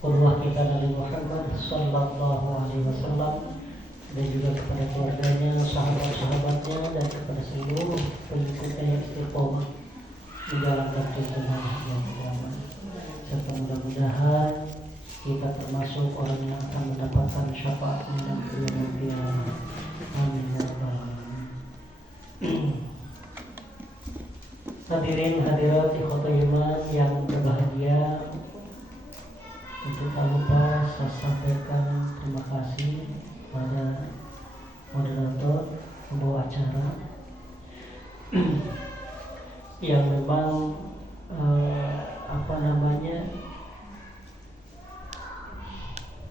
qudwah kita Nabi Muhammad sallallahu alaihi wasallam, dan juga kepada keluarganya, sahabat-sahabatnya, dan kepada seluruh pengikutnya yang istiqomah menjalankan tuntunan yang agama. Serta mudah-mudahan kita termasuk orang yang akan mendapatkan syafaatnya dan kemuliaan. Amin ya rabbal alamin. Hadirin hadirat ikhwatul iman yang berbahagia, untuk tak lupa saya sampaikan terima kasih pada moderator pembawa acara yang memang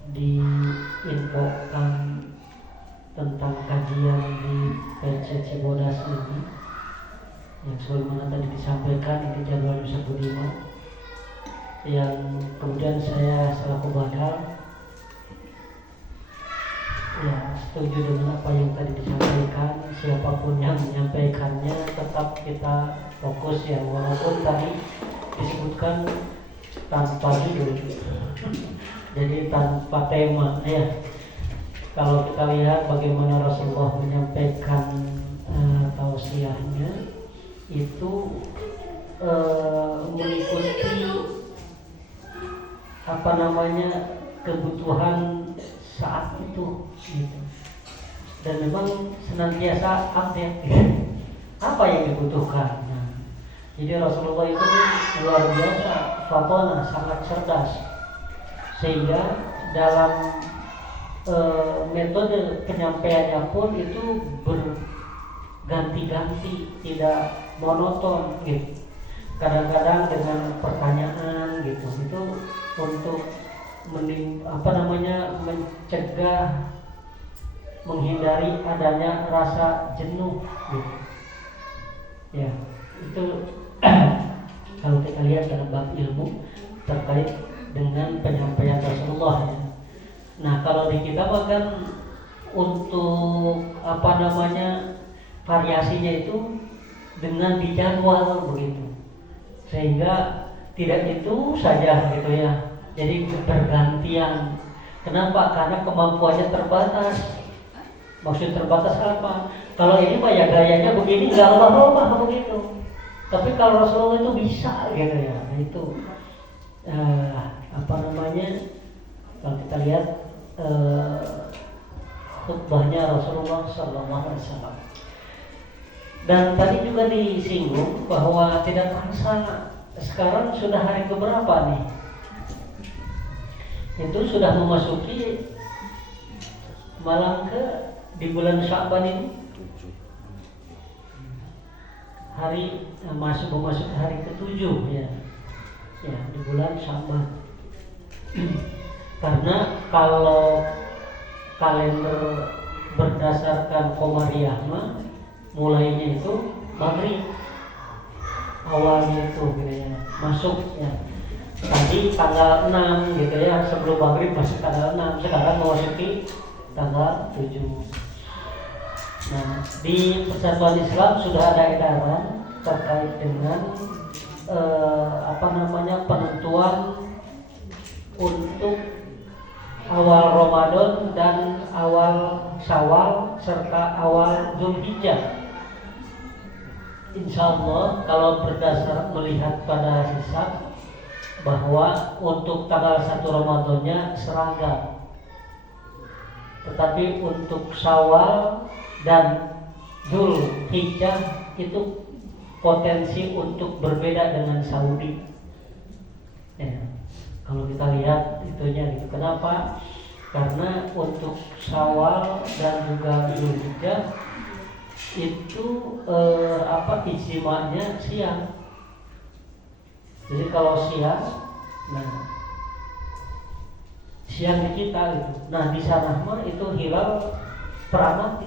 diinfokan tentang kajian di PC Cibodas ini, yang sebagaimana tadi disampaikan ini jadwal Sabtu 5, yang kemudian saya selaku badal ya setuju dengan apa yang tadi disampaikan. Siapapun yang menyampaikannya tetap kita fokus ya, walaupun tadi disebutkan tanpa judul jadi tanpa tema ya. Kalau kita lihat bagaimana Rasulullah menyampaikan tausiahnya itu mengikuti kebutuhan saat itu gitu. Dan memang senantiasa update apa yang dibutuhkan. Jadi Rasulullah itu luar biasa, fatona, sangat cerdas, sehingga dalam metode penyampaiannya pun itu berganti-ganti, tidak monoton gitu. Kadang-kadang dengan pertanyaan gitu, itu untuk mencegah, menghindari adanya rasa jenuh gitu. Ya, itu kalau kita lihat dalam bab ilmu terkait dengan penyampaian Rasulullah ya. Nah, kalau di kita bahkan untuk variasinya itu dengan dijadwal begitu, sehingga tidak itu saja gitu ya. Jadi bergantian. Kenapa? Karena kemampuannya terbatas. Maksud terbatas apa? Kalau ini mah ya gayanya begini, nggak apa-apa begitu. Tapi kalau Rasulullah itu bisa gitu ya. Nah, itu kalau kita lihat khutbahnya Rasulullah Sallallahu Alaihi Wasallam. Dan tadi juga disinggung bahwa tidak terasa sekarang sudah hari keberapa nih? Itu sudah memasuki malam di bulan Sya'ban ini. Memasuki hari ke-7 ya. Ya, di bulan Sya'ban. Karena kalau kalender berdasarkan Qamariyah mulainya itu maghrib awalnya itu gitu ya, masuk ya. Tadi tanggal 6 gitu ya, sebelum maghrib masih tanggal 6, sekarang memasuki tanggal 7. Nah, di Persatuan Islam sudah ada edaran terkait dengan penentuan untuk awal Ramadan dan awal Syawal serta awal Dzulhijjah. Insya Allah kalau berdasar melihat pada hisab bahwa untuk tanggal 1 Ramadannya seragam, tetapi untuk Syawal dan Dzulhijjah itu potensi untuk berbeda dengan Saudi. Ya, kalau kita lihat itunya gitu. Kenapa? Karena untuk Syawal dan juga Dzulhijjah itu ijtima'nya siang. Jadi kalau siang, siang di kita gitu. Nah, di sana mah itu hilal teramati.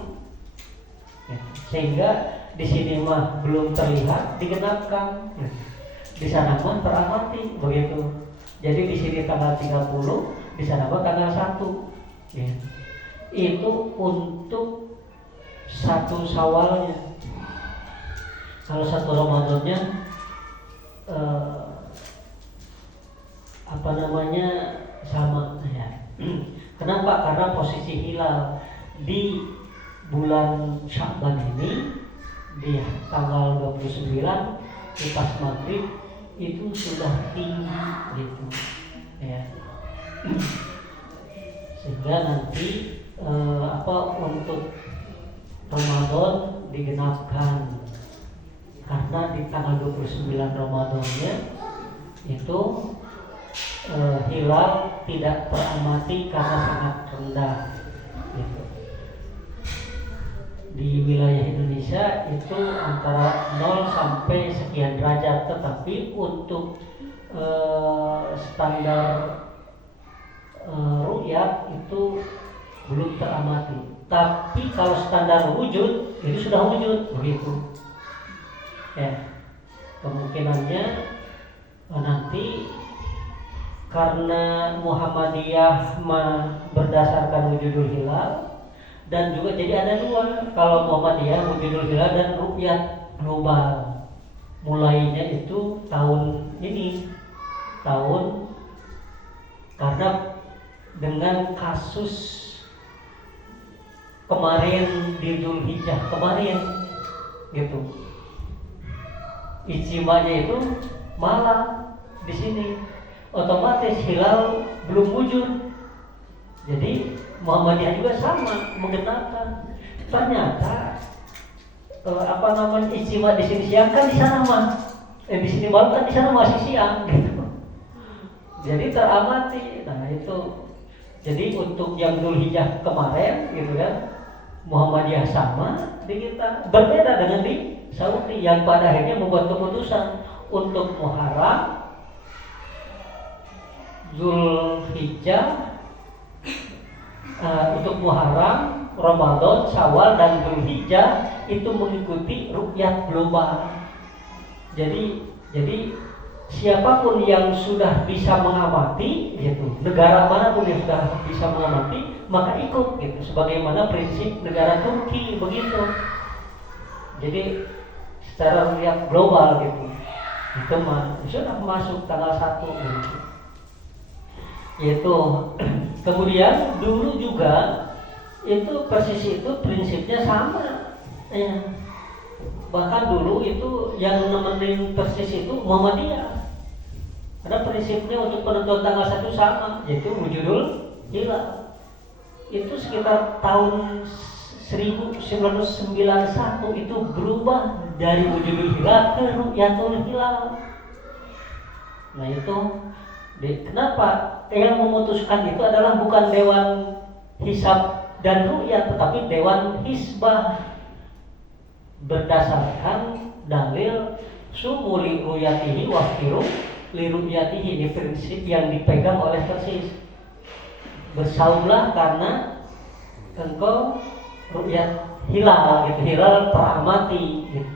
Ya, sehingga di sini mah belum terlihat digenapkan. Ya, di sana mah teramati begitu. Jadi di sini tanggal 30, di sana mah tanggal 1. Ya. Itu untuk 1 Syawalnya. Kalau 1 Ramadannya Kenapa? Karena posisi hilal di bulan Sya'ban ini di tanggal 29 di pas maghrib itu sudah tinggi gitu ya. Sehingga nanti untuk Ramadan digenapkan karena di tanggal 29 Ramadannya itu hilal tidak teramati karena sangat rendah gitu. Di wilayah Indonesia itu antara 0 sampai sekian derajat, tetapi untuk standar ru'yat itu belum teramati. Tapi kalau standar wujud itu sudah wujud begitu. Ya, kemungkinannya nanti karena Muhammadiyah berdasarkan wujudul hilal dan juga jadi ada dua, kalau Muhammadiyah wujudul hilal dan ru'yat global. Mulainya itu tahun ini, karena dengan kasus kemarin di Dzulhijjah kemarin gitu, ijtimanya itu malah di sini otomatis hilal belum wujud. Jadi Muhammadiyah juga sama menggenapkan. Ternyata ijtima di sini siang kan di sana mah, di sini malam kan di sana masih siang gitu. Jadi teramati. Nah itu. Jadi untuk yang Dzulhijjah kemarin gitu kan, Muhammadiyah sama di kita, berbeda dengan di Saudi yang pada akhirnya membuat keputusan untuk Muharram, Dzulhijjah, untuk Muharram, Ramadan, Syawal dan Dzulhijjah itu mengikuti ru'yat global. Jadi siapapun yang sudah bisa mengamati gitu, negara manapun yang sudah bisa mengamati maka ikut gitu, sebagaimana prinsip negara Turki begitu. Jadi secara ru'yat global gitu, itu sudah masuk tanggal 1 gitu. Itu kemudian dulu juga itu persis itu prinsipnya sama ya. Bahkan dulu itu yang nemenin persis itu Muhammadiyah, karena prinsipnya untuk penentuan tanggal 1 sama, yaitu wujudul hilal. Itu sekitar tahun 1991 itu berubah dari wujudul hilal ke ru'yatul hilal. Nah itu kenapa yang memutuskan itu adalah bukan Dewan Hisab dan Ru'yat, tetapi Dewan Hisbah berdasarkan dalil sumuli ru'yatihi waftiru li ru'yatihi. Ini prinsip yang dipegang oleh persis. Bersaumlah karena engkau ru'yat hilal gitu, hilal teramati gitu.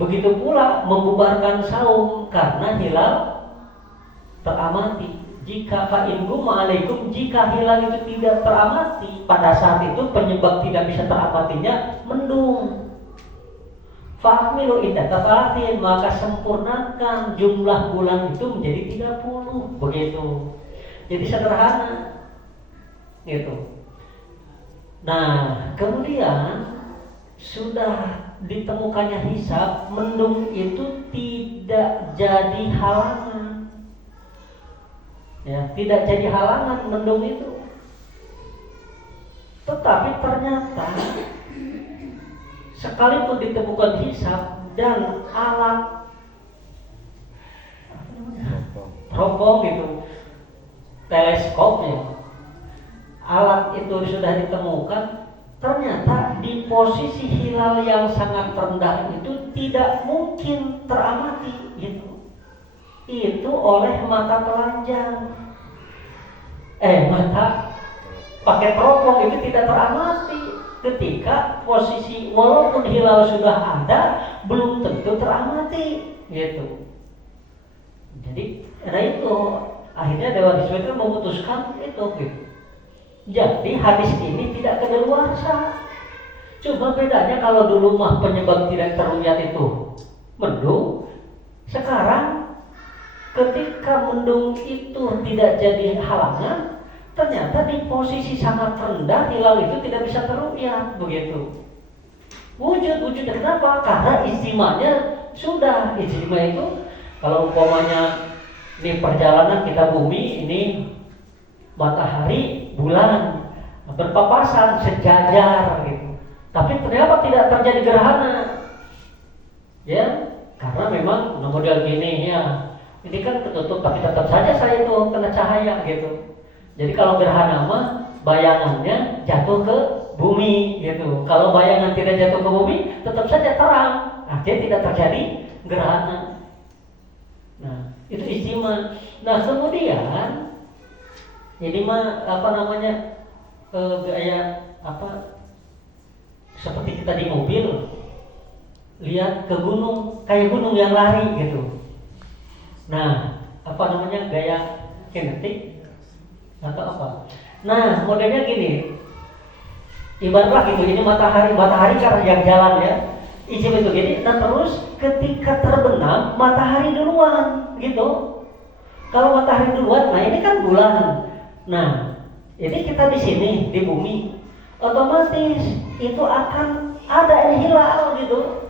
Begitu pula membubarkan saum karena hilal teramati. Jika fa'in gumma alaikum, jika hilal itu tidak teramati, pada saat itu penyebab tidak bisa teramatinya mendung. Fa'akmilu iddata salatin, maka sempurnakan jumlah bulan itu menjadi 30. Begitu. Jadi sederhana gitu. Nah, kemudian sudah ditemukannya hisab, mendung itu tidak jadi halangan. Ya, tidak jadi halangan mendung itu. Tetapi ternyata sekalipun ditemukan hisab dan alat teropong gitu, teleskopnya, alat itu sudah ditemukan, ternyata di posisi hilal yang sangat rendah itu tidak mungkin teramati gitu. Itu oleh mata telanjang, mata pakai teropong itu tidak teramati. Ketika posisi walaupun hilal sudah ada, belum tentu teramati gitu. Jadi ada itu akhirnya Dewan Hisbah itu memutuskan itu gitu. Jadi hadis ini tidak kadaluarsa. Coba bedanya kalau dulu mah penyebab tidak terlihat itu mendung, sekarang ketika mendung itu tidak jadi halangan, ternyata di posisi sangat rendah hilal itu tidak bisa terlihat begitu. Wujud. Kenapa? Karena istimanya sudah. Istima itu kalau umpamanya ini perjalanan kita bumi, ini matahari, bulan berpapasan sejajar gitu. Tapi ternyata tidak terjadi gerhana. Ya, karena memang model gini ya. Ini kan tertutup tapi tetap saja saya itu kena cahaya gitu. Jadi kalau gerhana mah bayangannya jatuh ke bumi gitu. Kalau bayangan tidak jatuh ke bumi, tetap saja terang. Artinya tidak terjadi gerhana. Nah, itu istima. Nah, kemudian ini mah gaya seperti kita di mobil lihat ke gunung, kayak gunung yang lari gitu. Nah, gaya kinetik atau apa? Nah, modelnya gini. Ibaratlah gitu, ini matahari kan yang jalan ya. Izin itu gini, nah terus ketika terbenam matahari duluan gitu. Kalau matahari duluan, nah ini kan bulan. Nah, ini kita di sini di bumi, otomatis itu akan ada hilal gitu.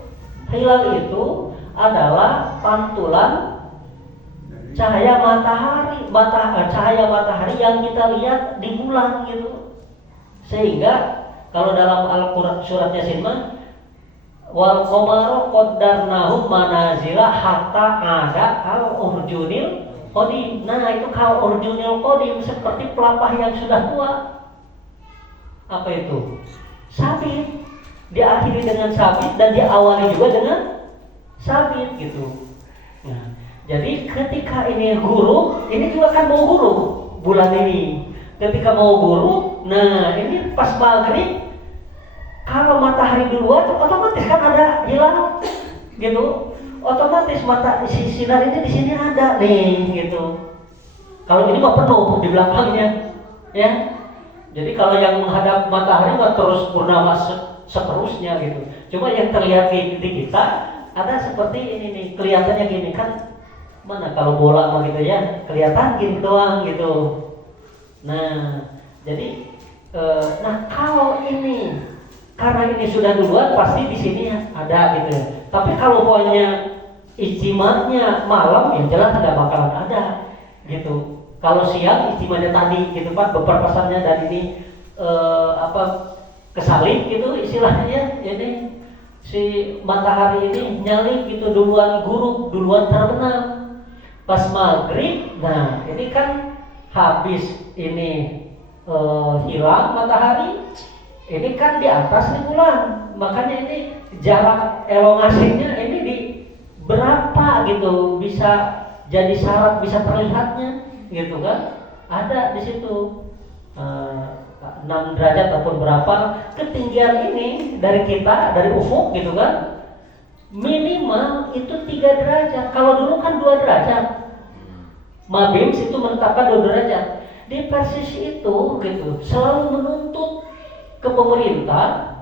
Hilal itu adalah pantulan cahaya matahari yang kita lihat di bulan gitu. Sehingga kalau dalam Al-Qur'an surat Yasin mah wal qamara qaddarnahu manazila hatta ada al-urjunil qadim. Nah, itu kal urjunil qadim seperti pelepah yang sudah tua. Apa itu? Sabit. Diakhiri dengan sabit dan diawali juga dengan sabit gitu. Nah, jadi ketika ini guru, ini juga kan mau guru bulan ini. Ketika mau guru, nah ini pas maghrib, kalau matahari duluan, otomatis kan ada hilal, gitu. Otomatis sinar ini di sini ada nih, gitu. Kalau ini mah penuh di belakangnya, ya. Jadi kalau yang menghadap matahari mah terus purnama seterusnya, gitu. Cuma yang terlihat di kita ada seperti ini nih, kelihatannya gini kan. Mana kalau bola mah gitu ya, kelihatan gini doang gitu. Nah, jadi kalau ini karena ini sudah duluan pasti di sini ada gitu ya. Tapi kalau pokoknya ijtimanya malam ya jelas tidak bakalan ada gitu. Kalau siang ijtimanya tadi gitu Pak, berpasannya dari ini kesalip gitu istilahnya. Jadi si matahari ini nyalip gitu duluan gurub, duluan terbenam. Pas maghrib, nah ini kan habis ini hilang matahari, ini kan di atas nih bulan, makanya ini jarak elongasinya ini di berapa gitu bisa jadi syarat bisa terlihatnya gitu kan, ada di situ 6 derajat ataupun berapa ketinggian ini dari kita dari ufuk gitu kan, minimal itu 3 derajat. Kalau dulu kan 2 derajat. Mabim itu menetapkan 2 derajat. Di Persis itu gitu selalu menuntut ke pemerintah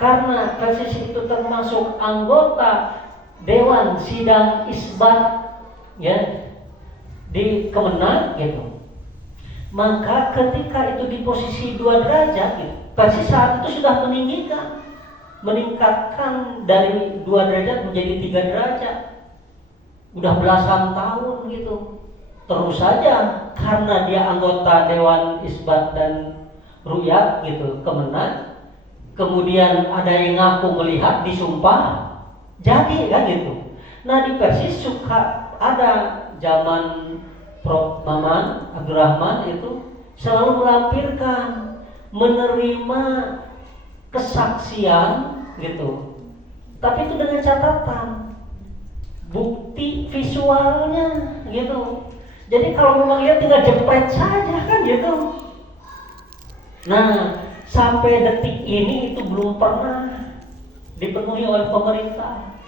karena Persis itu termasuk anggota Dewan Sidang Isbat ya di Kemenang gitu. Maka ketika itu di posisi 2 derajat gitu, Persis saat itu sudah meningkatkan dari 2 derajat menjadi 3 derajat. Udah belasan tahun gitu. Terus saja karena dia anggota Dewan Isbat dan Ru'yat gitu, Kemenang. Kemudian ada yang ngaku melihat, disumpah, jadi kan gitu. Nah di Persis suka ada zaman Prof. Maman Abdurrahman itu selalu melampirkan, menerima kesaksian gitu. Tapi itu dengan catatan bukti visualnya gitu. Jadi kalau memang lihat tinggal jepret saja kan gitu. Nah, sampai detik ini itu belum pernah dipenuhi oleh pemerintah.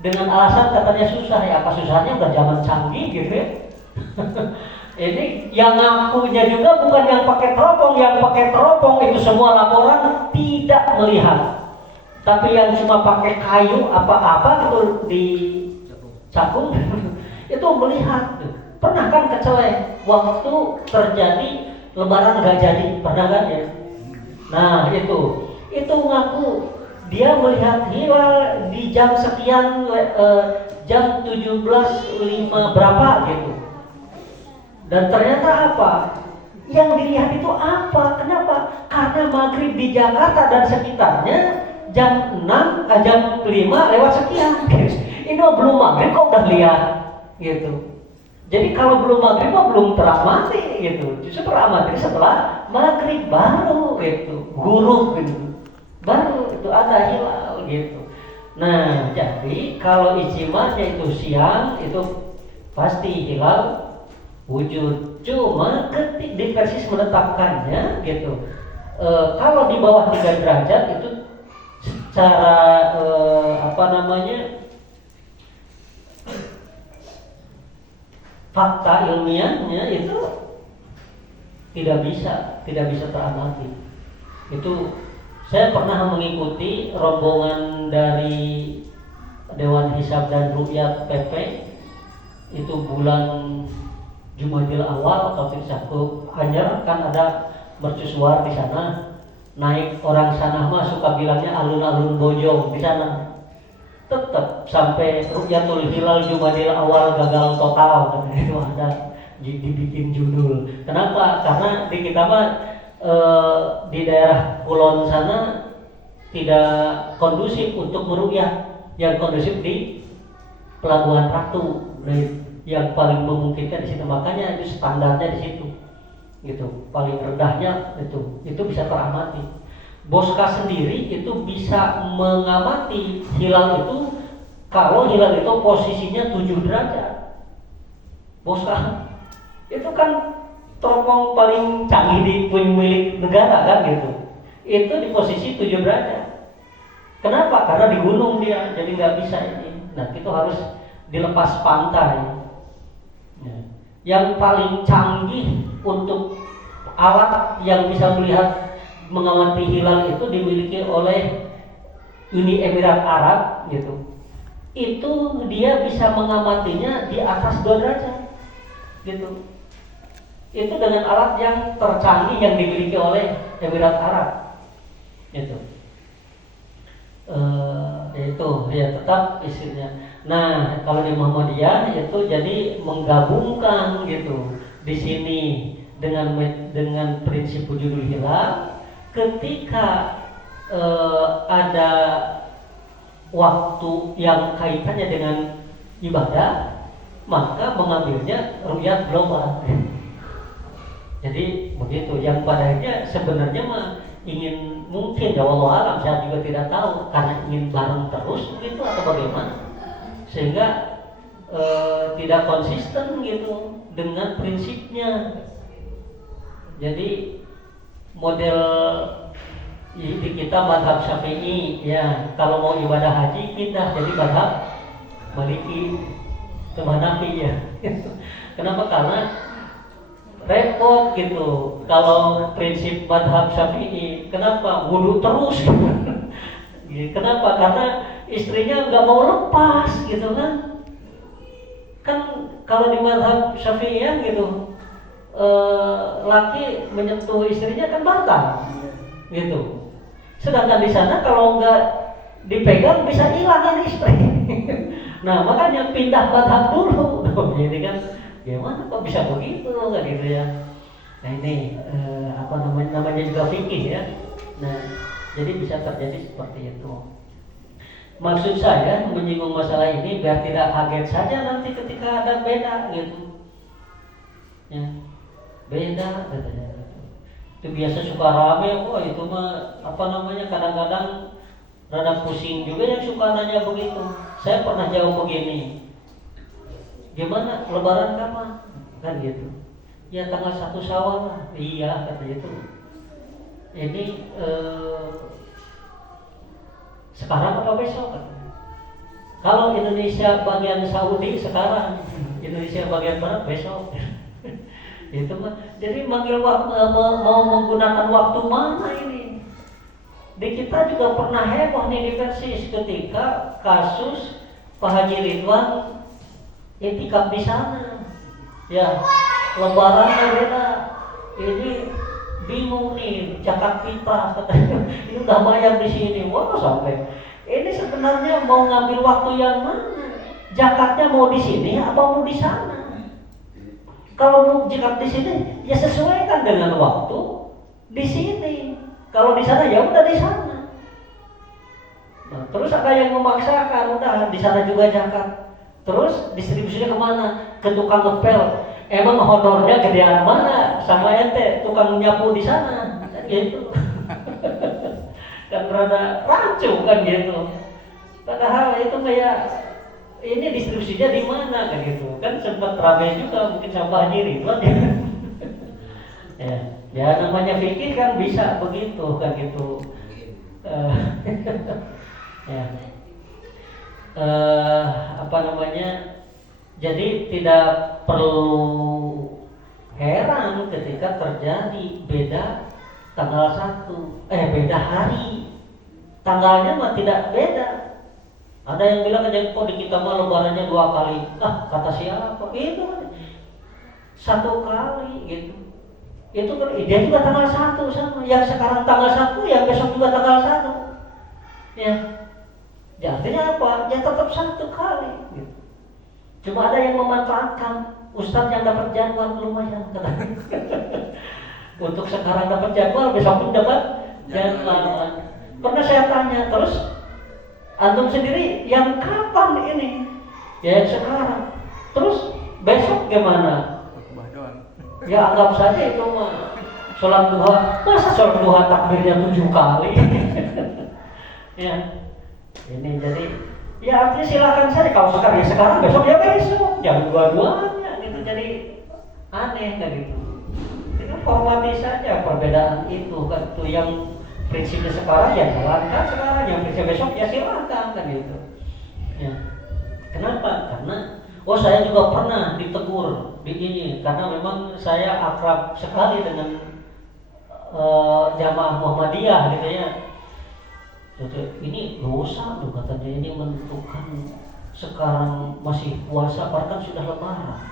Dengan alasan katanya susah, ya apa susahnya udah zaman canggih gitu ya. Ini yang ngakunya juga bukan yang pakai teropong itu semua laporan tidak melihat. Tapi yang cuma pakai kayu apa-apa gitu di cakung itu melihat. Pernah kan kecelek waktu terjadi Lebaran nggak jadi, pernah kan ya? Nah itu ngaku dia melihat hilal di jam sekian, jam 17.05 berapa gitu. Dan ternyata apa? Yang dilihat itu apa? Kenapa? Karena maghrib di Jakarta dan sekitarnya jam 6, jam 5 lewat sekian. Ini belum maghrib kok udah lihat gitu. Jadi kalau belum maghrib belum teramati gitu. Justru teramati setelah maghrib baru gitu, huruf gitu, baru itu ada hilal gitu. Nah jadi kalau ijma'nya itu siang itu pasti hilal wujud. Cuma ketik di persis menetapkannya gitu. Kalau di bawah 3 derajat itu secara fakta ilmiahnya itu tidak bisa teramati. Itu saya pernah mengikuti rombongan dari Dewan Hisab dan Ruqyat PP itu bulan Jumadil Awal atau satu Anyer, kan ada mercusuar di sana. Naik orang sana mah suka bilangnya alun-alun Bojong di sana. Tetap sampai Ruqyatul Hilal Jumadil Awal gagal total, itu ada dibikin judul. Kenapa? Karena di kita mah di daerah Kulon sana tidak kondusif untuk meruqyah. Yang kondusif di Pelabuhan Ratu, yang paling memungkinkan di situ. Makanya itu standarnya di situ, gitu. Paling rendahnya itu bisa teramati. Bosca sendiri itu bisa mengamati hilal itu kalau hilal itu posisinya 7 derajat. Bosca itu kan teropong paling canggih di milik negara kan gitu. Itu di posisi 7 derajat. Kenapa? Karena di gunung dia, jadi nggak bisa ini. Nah itu harus dilepas pantai. Yang paling canggih untuk alat yang bisa melihat mengamati hilal itu dimiliki oleh Uni Emirat Arab gitu. Itu dia bisa mengamatinya di atas 2 derajat gitu. Itu dengan alat yang tercanggih yang dimiliki oleh Emirat Arab gitu. Itu ya tetap isinya. Nah kalau di Muhammadiyah itu jadi menggabungkan gitu di sini dengan prinsip wujudul hilal. Ketika ada waktu yang kaitannya dengan ibadah, maka mengambilnya ru'yat global. Jadi begitu. Yang padanya sebenarnya mah ingin, mungkin ya wallahu alam, saya juga tidak tahu, karena ingin bareng terus begitu atau bagaimana, sehingga tidak konsisten gitu dengan prinsipnya. Jadi model di kita mazhab Syafi'i ya, kalau mau ibadah haji pindah jadi mazhab Maliki ke Hanafi ya. Kenapa? Karena repot gitu. Kalau prinsip mazhab Syafi'i, kenapa wudu terus? Kenapa? Karena istrinya nggak mau lepas gitu kan. Kan kalau di mazhab Syafi'i ya gitu, laki menyentuh istrinya kan batal gitu. Sedangkan di sana kalau nggak dipegang bisa hilang kan istri. Nah makanya pindah mazhab dulu. Jadi kan gimana kok bisa begitu kan gitu ya. Nah ini namanya juga fikih ya. Nah jadi bisa terjadi seperti itu. Maksud saya menyinggung masalah ini biar tidak kaget saja nanti ketika ada beda gitu ya. Beda katanya. Itu biasa suka rame, itu mah kadang-kadang rada pusing juga yang suka nanya begitu. Saya pernah jawab begini, gimana lebaran kapan? Kan gitu. Ya tanggal 1 Syawal lah. Iya kata itu. Ini sekarang apa besok? Kalau Indonesia bagian Saudi sekarang, Indonesia bagian Barat besok. Itu mah. Jadi manggil mau menggunakan waktu mana ini? Di kita juga pernah heboh nih di Persis ketika kasus Pak Haji Ridwan itikaf di sana. Ya, lebaran beda. ini bingung nih, zakat fitrah katanya. Ini udah bayar di sini, wah sampai. Ini sebenarnya mau ngambil waktu yang mana? Zakatnya mau di sini apa mau di sana? Kalau mau zakat di sini, ya sesuaikan dengan waktu di sini. Kalau di sana ya udah di sana. Nah, terus ada yang memaksakan, udah di sana juga zakat. Terus distribusinya kemana? Ke tukang ngepel. Emang honornya gedean mana? Sama ente tukang nyapu di sana, kan gitu. Kan rada rancu kan gitu. Padahal itu kayak ini distribusinya di mana kan gitu. Kan sempat ramai juga mungkin sama diri kan. Ya namanya fikih kan bisa begitu kan gitu. Ya. Apa namanya? Jadi tidak perlu heran ketika terjadi beda tanggal 1, beda hari. Tanggalnya mah tidak beda. Ada yang bilang aja kok di kita mah lebarannya 2 kali. Kata siapa? Itu kan 1 kali gitu. Itu kan dia juga tanggal 1 sama. Yang sekarang tanggal 1, yang besok juga tanggal 1. Ya. Ya artinya apa? Ya tetap 1 kali gitu. Cuma ada yang memanfaatkan ustadz yang dapat jadwal lumayan untuk sekarang dapat jadwal, besok pun dapat jadwal. Pernah saya tanya, terus antum sendiri yang kapan ini? Ya yang sekarang. Terus besok gimana? Ya anggap saja itu mah sholat duha. Masa sholat duha takbirnya 7 kali? Ya. Ini jadi ya artinya silakan saja kalau sekarang besok ya besok, jangan dua-duanya gitu. Jadi aneh kan gitu. Itu hormati saja perbedaan itu kan. Itu yang prinsipnya sekarang ya jalankan sekarang, yang prinsipnya besok ya silakan kan gitu. Ya. Kenapa? Karena saya juga pernah ditegur di ini karena memang saya akrab sekali dengan jamaah Muhammadiyah gitu ya. Ini dosa tuh katanya, ini menentukan sekarang masih puasa bahkan sudah lebaran.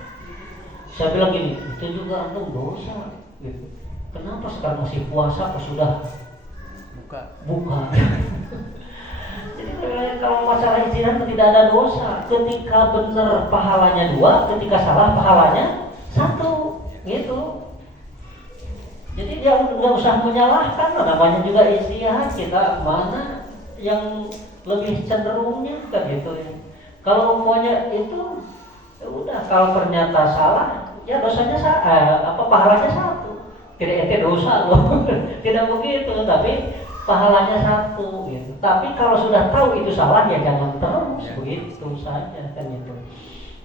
Saya bilang gini, itu juga dosa gitu. Kenapa sekarang masih puasa kok sudah buka? Jadi kalau masalah ijtihad tidak ada dosa. Ketika benar pahalanya 2, ketika salah pahalanya 1 gitu. Jadi dia nggak usah menyalahkan, namanya juga ijtihad, kita mana yang lebih cenderungnya kan gitu ya. Kalau maunya itu ya udah, kalau ternyata salah ya dosanya pahalanya 1. Tidak ente dosa loh. Tidak begitu, tapi pahalanya 1 gitu. Tapi kalau sudah tahu itu salah ya jangan terus begitu saja kan itu.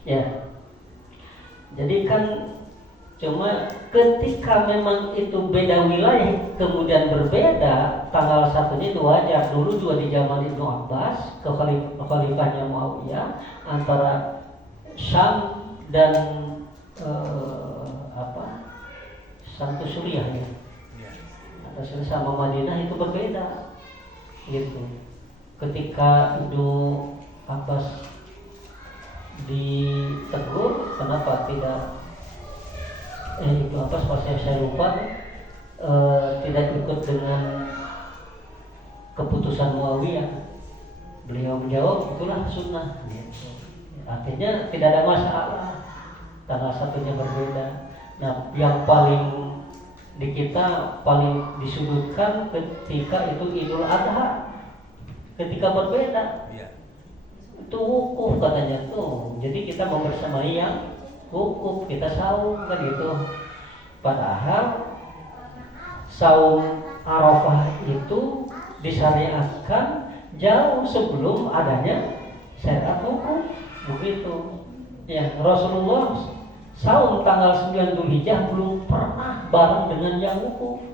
Ya. Jadi kan cuma ketika memang itu beda wilayah kemudian berbeda tanggal 1-nya itu wajar. Dulu juga di zaman Ibnu Abbas, khalifahnya Muawiyah, antara Syam dan Syam itu Suriah ya. Atau sama Madinah itu berbeda gitu. Ketika Ibnu Abbas ditegur, kenapa tidak itu apa? Saya lupa. Tidak ikut dengan keputusan Muawiyah. Beliau menjawab itulah sunnah. Gitu. Artinya tidak ada masalah. Tanggal 1-nya berbeda. Nah, yang paling di kita paling disudutkan ketika itu Idul Adha. Ketika berbeda. Itu wukuf katanya tuh. Jadi kita membersamai yang wukuf, kita saum kan gitu. Padahal saum Arafah itu disyariatkan jauh sebelum adanya syariat wukuf begitu. Ya, Rasulullah saum tanggal 9 Dzulhijjah belum pernah bareng dengan yang wukuf.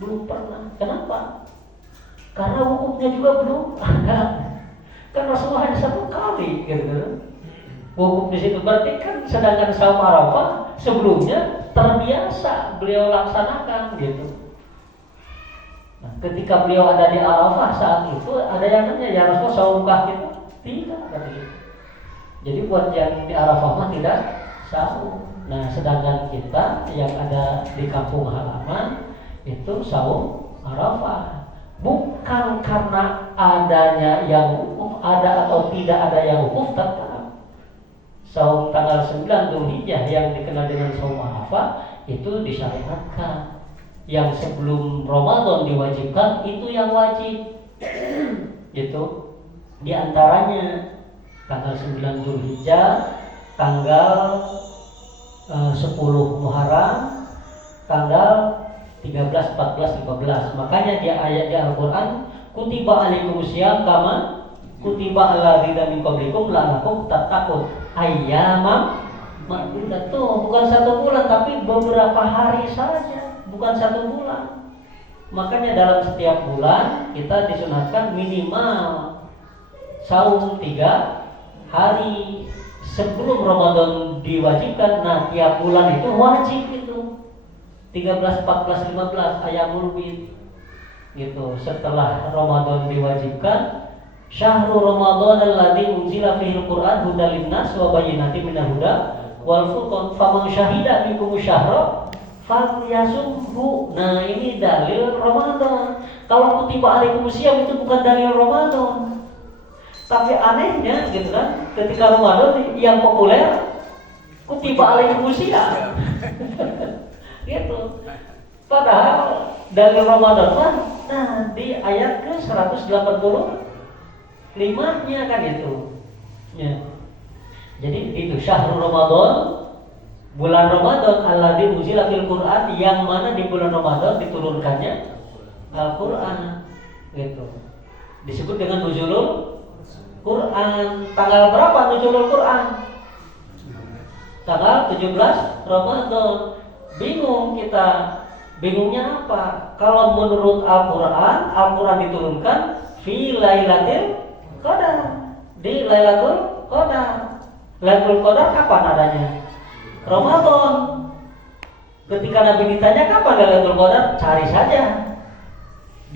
Belum pernah. Kenapa? Karena wukufnya juga belum ada. Kan Rasulullah hanya 1 kali gitu. Wukuf di situ berarti kan sedangkan saum Arafah sebelumnya terbiasa beliau laksanakan gitu. Nah, ketika beliau ada di Arafah saat itu ada yang nanya, ya Rasulullah saumkah gitu? Tidak, gitu. Jadi buat yang di Arafah mah tidak saum. Nah, sedangkan kita yang ada di kampung halaman itu saum Arafah. Bukan karena adanya yang wukuf, ada atau tidak ada yang wukuf, tetap saum tanggal 9 Dzulhijjah yang dikenal dengan saum Arafah itu disyariatkan. Yang sebelum Ramadan diwajibkan itu yang wajib. Gitu. Di antaranya tanggal 9 Dzulhijjah, tanggal 10 Muharram, tanggal 13, 14, 15. Makanya di ayat di Al-Quran, kutiba alaikumusiyam kama kutiba ala ladzina min qablikum la'allakum tattaqun ayyamam ma'dudat. Tuh bukan 1 bulan tapi beberapa hari saja, bukan 1 bulan. Makanya dalam setiap bulan kita disunatkan minimal saum 3 hari sebelum Ramadan diwajibkan. Nah, tiap bulan itu wajib itu 13, 14, 15 ayamul bid gitu. Setelah Ramadan diwajibkan, syahrul Ramadan alladzi unzila fihi al-Qur'an hudal linnas wa bayyinatin minal huda wal furqan faman syahida minkum syahra falyasumhu. Nah, ini dalil Ramadan. Kalau kutiba alaikumusiyam itu bukan dalil Ramadan. Tapi anehnya gitu kan, ketika Ramadan yang populer kutiba alaikumusiyam. Gitu. Padahal dari Ramadan kan, nah di ayat ke 185-nya kan itu. Ya. Jadi itu syahrul Ramadan, bulan Ramadan alladzi unzila fil Qur'an, yang mana di bulan Ramadan diturunkannya Al-Qur'an. Gitu. Disebut dengan nuzulul Quran. Tanggal berapa nuzulul Quran? Tanggal 17 Ramadan. Bingung kita. Bingungnya apa? Kalau menurut Al-Quran, Al-Quran diturunkan fi Lailatul Qadar, di Lailatul Qadar. Lailatul Qadar kapan adanya? Ramadan. Ketika Nabi ditanya kapan Lailatul Qadar, cari saja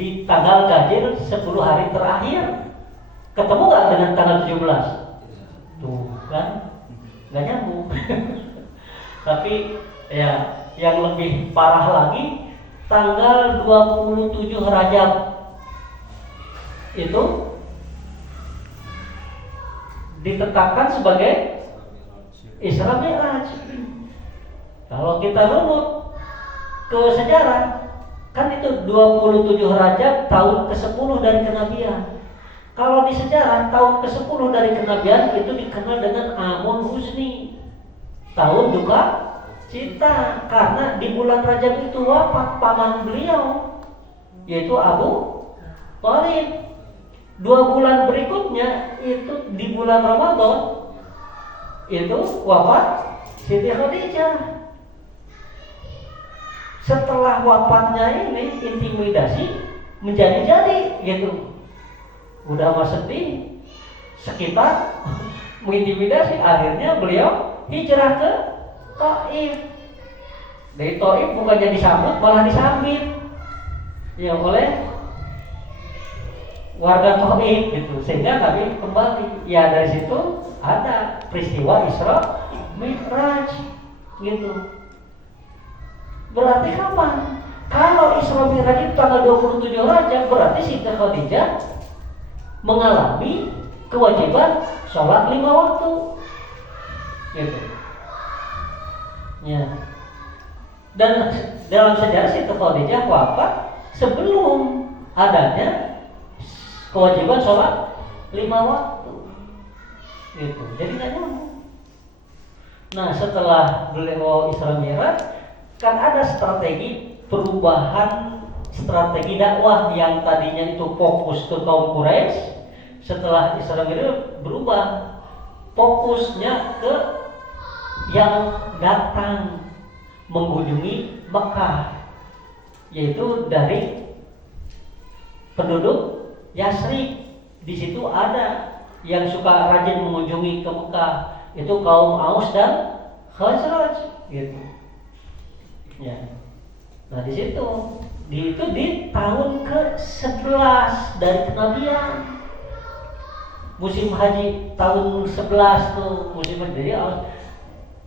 di tanggal ganjil 10 hari terakhir. Ketemu gak dengan tanggal 17? Tuh kan, gak nyambung. Tapi ya, yang lebih parah lagi, tanggal 27 Rajab itu ditetapkan sebagai Isra Mi'raj. Kalau kita runut ke sejarah, kan itu 27 Rajab tahun ke-10 dari kenabian. Kalau di sejarah tahun ke-10 dari kenabian itu dikenal dengan Amul Huzni, tahun duka cita, karena di bulan Rajab itu wafat paman beliau, yaitu Abu Thalib. 2 bulan berikutnya itu di bulan Ramadan itu wafat Siti Khadijah. Setelah wafatnya ini intimidasi menjadi-jadi gitu. Udah masuk di sekitar mengintimidasi, akhirnya beliau hijrah ke Taif. Dari Taif bukannya disambut malah disambit ya oleh warga Taif gitu, sehingga Nabi kembali. Ya dari situ ada peristiwa Isra Mi'raj gitu. Berarti kapan? Kalau Isra Mi'raj itu tanggal 27 Rajab, berarti Siti Khadijah mengalami kewajiban sholat 5 waktu gitu. Ya. Dan dalam sejarah Siti Khadijah wafat sebelum adanya kewajiban sholat 5 waktu gitu. Jadi nggak nyambung. Nah, setelah beliau Isra Mi'raj kan ada strategi perubahan, strategi dakwah yang tadinya itu fokus ke kaum Quraisy. Setelah Isra Mi'raj berubah fokusnya ke yang datang mengunjungi Mekah, yaitu dari penduduk Yasrib. Di situ ada yang suka rajin mengunjungi ke Mekah, itu kaum Aus dan Khazraj gitu. Ya. Nah di situ di tahun ke-11 dari kenabian, musim haji tahun 11 tuh musim haji.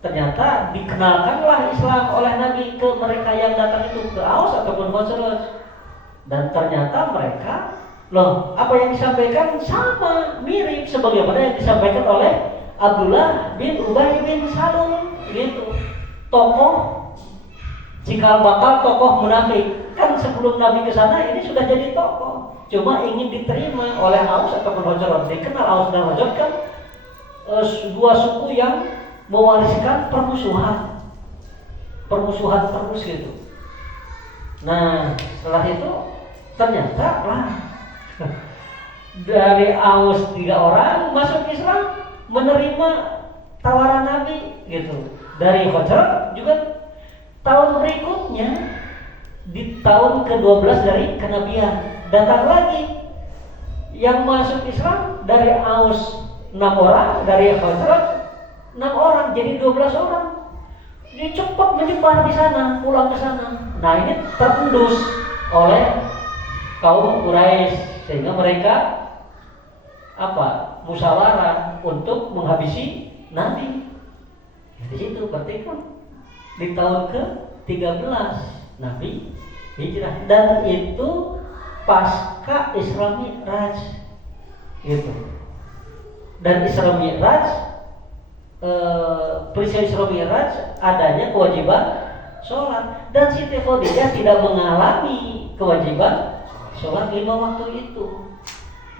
ternyata dikenalkanlah Islam oleh Nabi ke mereka yang datang itu, ke Aus ataupun Khazraj. Dan ternyata mereka, loh, apa yang disampaikan sama, mirip sebagaimana yang disampaikan oleh Abdullah bin Ubay bin Salul, gitu. Tokoh cikal bakal tokoh munafik. Kan sebelum Nabi ke sana ini sudah jadi tokoh, cuma ingin diterima oleh Aus ataupun Khazraj. Dikenal Aus dan Khazraj kan dua suku yang mewariskan permusuhan terus gitu. Nah, setelah itu ternyata lah dari Aus 3 orang masuk Islam, menerima tawaran Nabi gitu. Dari Khazraj juga tahun berikutnya, di tahun ke-12 dari kenabian, datang lagi yang masuk Islam. Dari Aus 6 orang, dari Khazraj 6 orang, jadi 12 orang. Dia cepat menyebar di sana, pulang ke sana. Nah, ini terendus oleh kaum Quraisy, sehingga mereka musyawarah untuk menghabisi Nabi. Di situ berarti kan di tahun ke-13 Nabi hijrah, dan itu pasca Isra Mi'raj gitu. Dan Isra Mi'raj, peristiwa Isra Mi'raj adanya kewajiban sholat, dan Siti Khadijah tidak mengalami kewajiban sholat 5 waktu itu.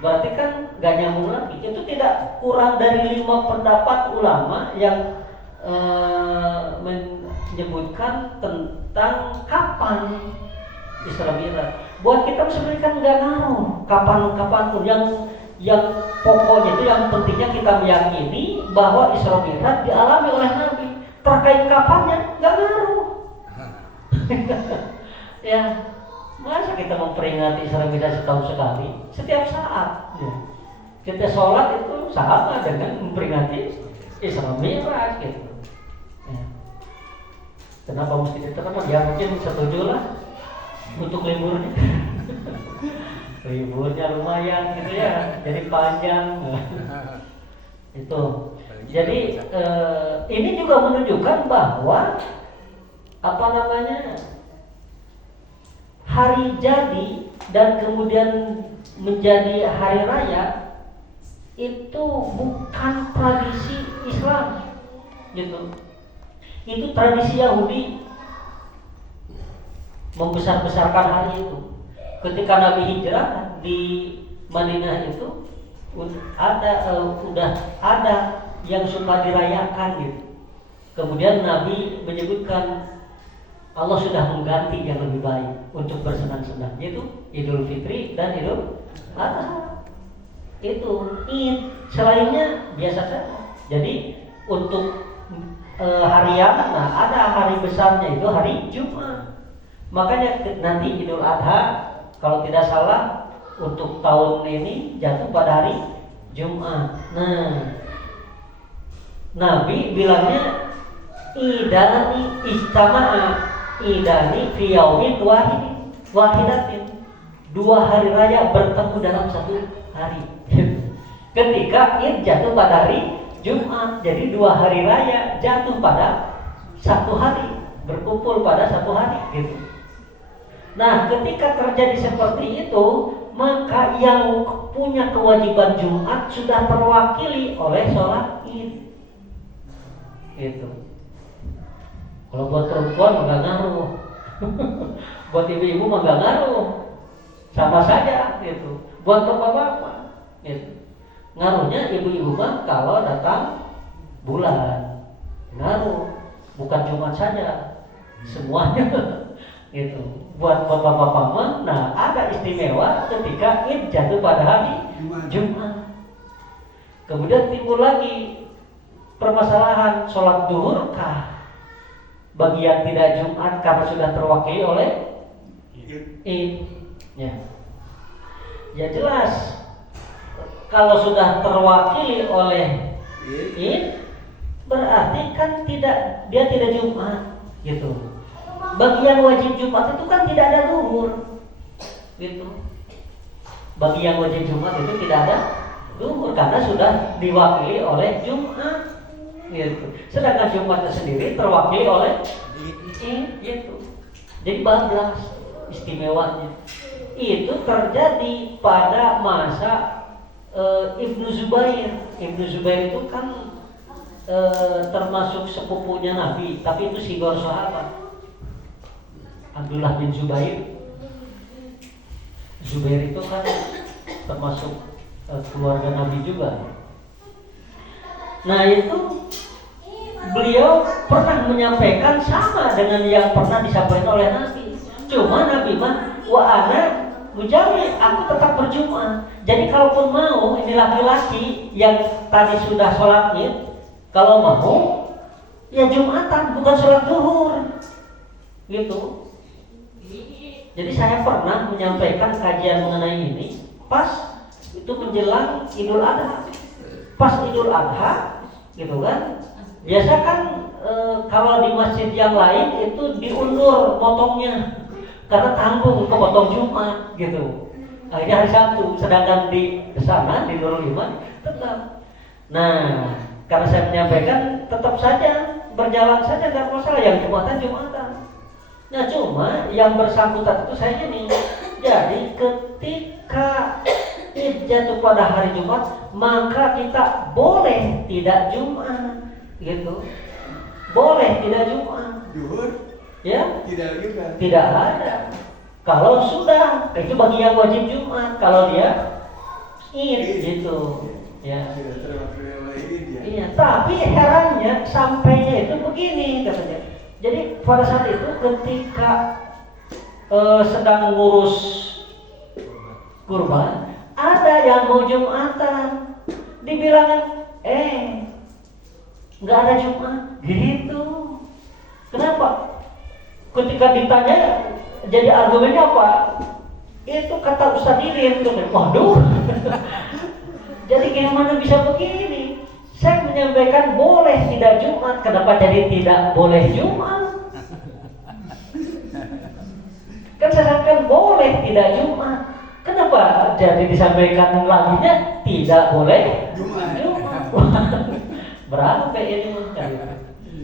Berarti kan gak nyambung lagi. Itu tidak kurang dari 5 pendapat ulama yang menyebutkan tentang kapan Isra Mi'raj. Buat kita sebenarnya kan gak ngaruh kapan pun, yang pokoknya itu, yang pentingnya kita meyakini bahwa Isra Mi'raj dialami oleh Nabi. Terkait kapannya nggak ngaruh. Ya, masa kita memperingati Isra Mi'raj setahun sekali? Setiap saat ya. Kita sholat itu sama dengan memperingati Isra Mi'raj gitu ya. Kenapa mesti diterapkan? Ya mungkin setuju lah untuk liburnya. Liburnya lumayan gitu ya, jadi panjang. Itu. Jadi ini juga menunjukkan bahwa hari jadi dan kemudian menjadi hari raya itu bukan tradisi Islam gitu. Itu tradisi Yahudi membesar-besarkan hari itu. Ketika Nabi hijrah di Madinah itu udah ada yang suka dirayakan gitu. Kemudian Nabi menyebutkan Allah sudah mengganti yang lebih baik untuk bersenang-senang, yaitu Idul Fitri dan Idul Adha. Itu Id, selainnya biasa saja. Jadi untuk harian, ada hari besarnya itu hari Jumat. Makanya nanti Idul Adha kalau tidak salah untuk tahun ini jatuh pada hari Jumat. Nah, Nabi bilangnya idani fi yaumin wahidatin. 2 hari raya bertemu dalam satu hari. Ketika Id jatuh pada hari Jumat, jadi 2 hari raya jatuh pada satu hari, berkumpul pada satu hari gitu. Nah, ketika terjadi seperti itu, maka yang punya kewajiban Jumat sudah terwakili oleh sholat Id. Gitu. Kalau buat perempuan nggak ngaruh, buat ibu-ibu mah nggak ngaruh, sama saja gitu. Buat bapak-bapak, gitu. Ngaruhnya ibu-ibu mah kalau datang bulan, ngaruh, bukan Jumat saja, semuanya. Gitu. Buat bapak-bapak mah, nah ada istimewa ketika Id jatuh pada hari Jumat. Kemudian timbul lagi permasalahan sholat duhur kah bagi yang tidak Jumat karena sudah terwakili oleh Id. Ya jelas, kalau sudah terwakili oleh Id berarti kan dia tidak Jumat gitu. Bagian wajib Jumat itu kan tidak ada duhur gitu. Bagi yang wajib Jumat itu tidak ada duhur karena sudah diwakili oleh Jumat Gitu. Sedangkan Jumat sendiri terwakili oleh gitu. Jadi 14 istimewanya. Itu terjadi pada masa Ibnu Zubair. Ibnu Zubair itu kan termasuk sepupunya Nabi, tapi itu sigor sahabat. Abdullah bin Zubair. Zubair itu kan termasuk keluarga Nabi juga. Nah itu beliau pernah menyampaikan sama dengan yang pernah disampaikan oleh Nabi. Cuma Nabi mah wa ana mujawi, aku tetap berjum'ah. Jadi kalaupun mau ini laki-laki yang tadi sudah sholat Id, kalau mau ya Jumatan, bukan sholat zuhur. Gitu. Jadi saya pernah menyampaikan kajian mengenai ini pas itu menjelang Idul Adha. Pas Idul Adha, gitu kan? Biasa kan kalau di masjid yang lain itu diundur potongnya karena tanggung kepotong Jumat, gitu. Akhirnya hari Sabtu, sedangkan di sana di Nurul Iman tetap. Nah, karena saya menyampaikan tetap saja berjalan saja, tidak masalah, yang Jumatan. Nah cuma yang bersangkutan itu saya ini. Jadi ketika Id jatuh pada hari Jumat, maka kita boleh tidak Jumat, gitu. Boleh tidak Jumat. Zuhur? Ya? Tidak ada. Kalau sudah, itu bagi yang wajib Jumat. Kalau dia Id, gitu. Ya. Tidak terwakili oleh Id ya. Iya, tapi herannya sampainya itu begini katanya. Jadi pada saat itu ketika sedang ngurus kurban, ada yang mau Jumatan, dibilang nggak ada Jumat, gitu. Kenapa? Ketika ditanya, jadi argumennya apa? Itu kata Ustaz Didin, waduh. Jadi gimana bisa begini? Saya menyampaikan boleh tidak Jumat, kenapa jadi tidak boleh Jumat? Kan saya sampaikan boleh tidak Jumat, kenapa jadi disampaikan laginya tidak boleh Jumat? Berapa ini?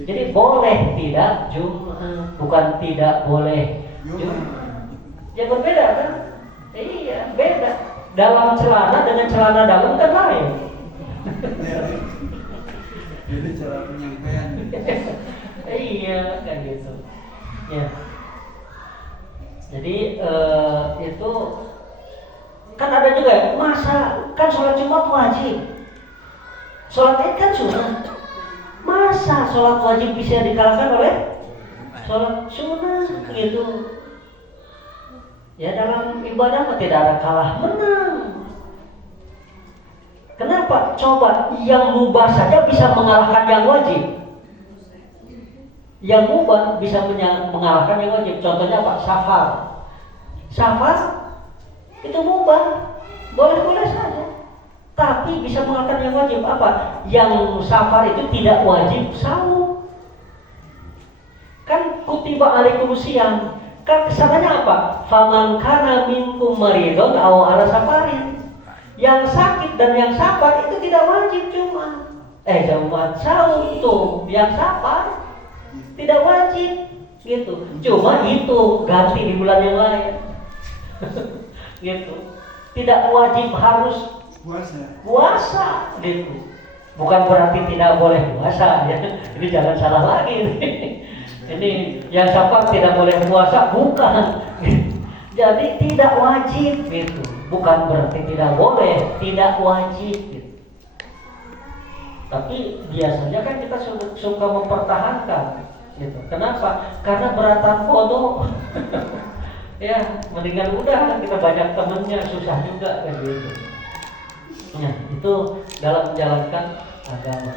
Jadi boleh tidak Jumat, bukan tidak boleh Jumat. Ya berbeda kan? Iya, beda. Dalam celana dengan celana dalam kan lain. Jadi cara penyampaian. Iya kan gitu. Ya. Jadi itu kan ada juga masa kan sholat Jumat wajib, sholat Id kan sunnah. Masa sholat wajib bisa dikalahkan oleh sholat sunnah gitu? Ya dalam ibadah tidak ada kalah menang. Kenapa? Coba yang mubah saja bisa mengalahkan yang wajib. Yang mubah bisa mengalahkan yang wajib. Contohnya apa? Safar. Safar itu mubah, boleh-boleh saja. Tapi bisa mengalahkan yang wajib. Apa? Yang safar itu tidak wajib saum. Kan kutiba alaikumusiyam. Kan kesananya apa? Faman kana minkum maridun aw ala safarin. Yang sakit dan yang sabar itu tidak wajib Jumat saum tuh, yang sabar tidak wajib gitu. Cuma itu ganti di bulan yang lain. Gitu. Tidak wajib harus puasa gitu. Bukan berarti tidak boleh puasa ya. Ini jangan salah lagi. Ini yang sabar tidak boleh puasa bukan. Jadi tidak wajib gitu. Bukan berarti tidak boleh, tidak wajib gitu. Tapi biasanya kan kita suka mempertahankan gitu. Kenapa? Karena beratan bodoh. Ya, mendingan udah kan kita banyak temennya, susah juga kan gitu. Ya, itu dalam menjalankan agama.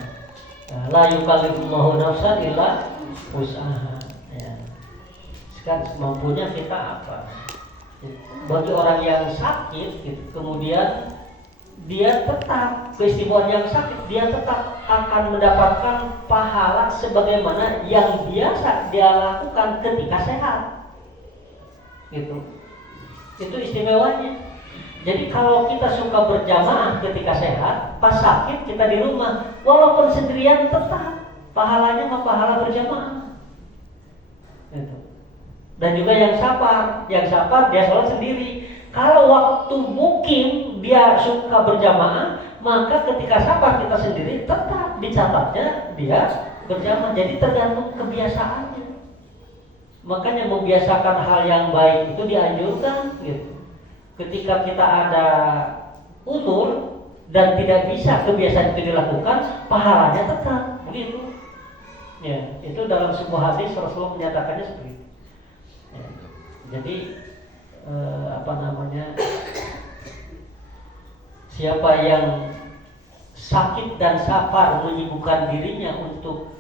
La yukallifullahu nafsan illa wus'aha. Ya. Sekarang semampunya kita apa? Bagi orang yang sakit gitu, kemudian dia tetap keistimewaan yang sakit, dia tetap akan mendapatkan pahala sebagaimana yang biasa dia lakukan ketika sehat gitu. Itu istimewanya. Jadi kalau kita suka berjamaah ketika sehat, pas sakit kita di rumah, walaupun sendirian tetap pahalanya mah pahala berjamaah. Gitu. Dan juga yang sabar dia sholat sendiri. Kalau waktu mukim dia suka berjamaah, maka ketika sabar kita sendiri tetap dicatatnya dia berjamaah. Jadi tergantung kebiasaannya. Makanya membiasakan hal yang baik itu dianjurkan gitu. Ketika kita ada utur dan tidak bisa kebiasaan itu dilakukan, pahalanya tetap begitu. Ya, itu dalam sebuah hadis Rasulullah menyatakannya seperti itu. Ya, jadi siapa yang sakit dan sabar menyibukkan dirinya untuk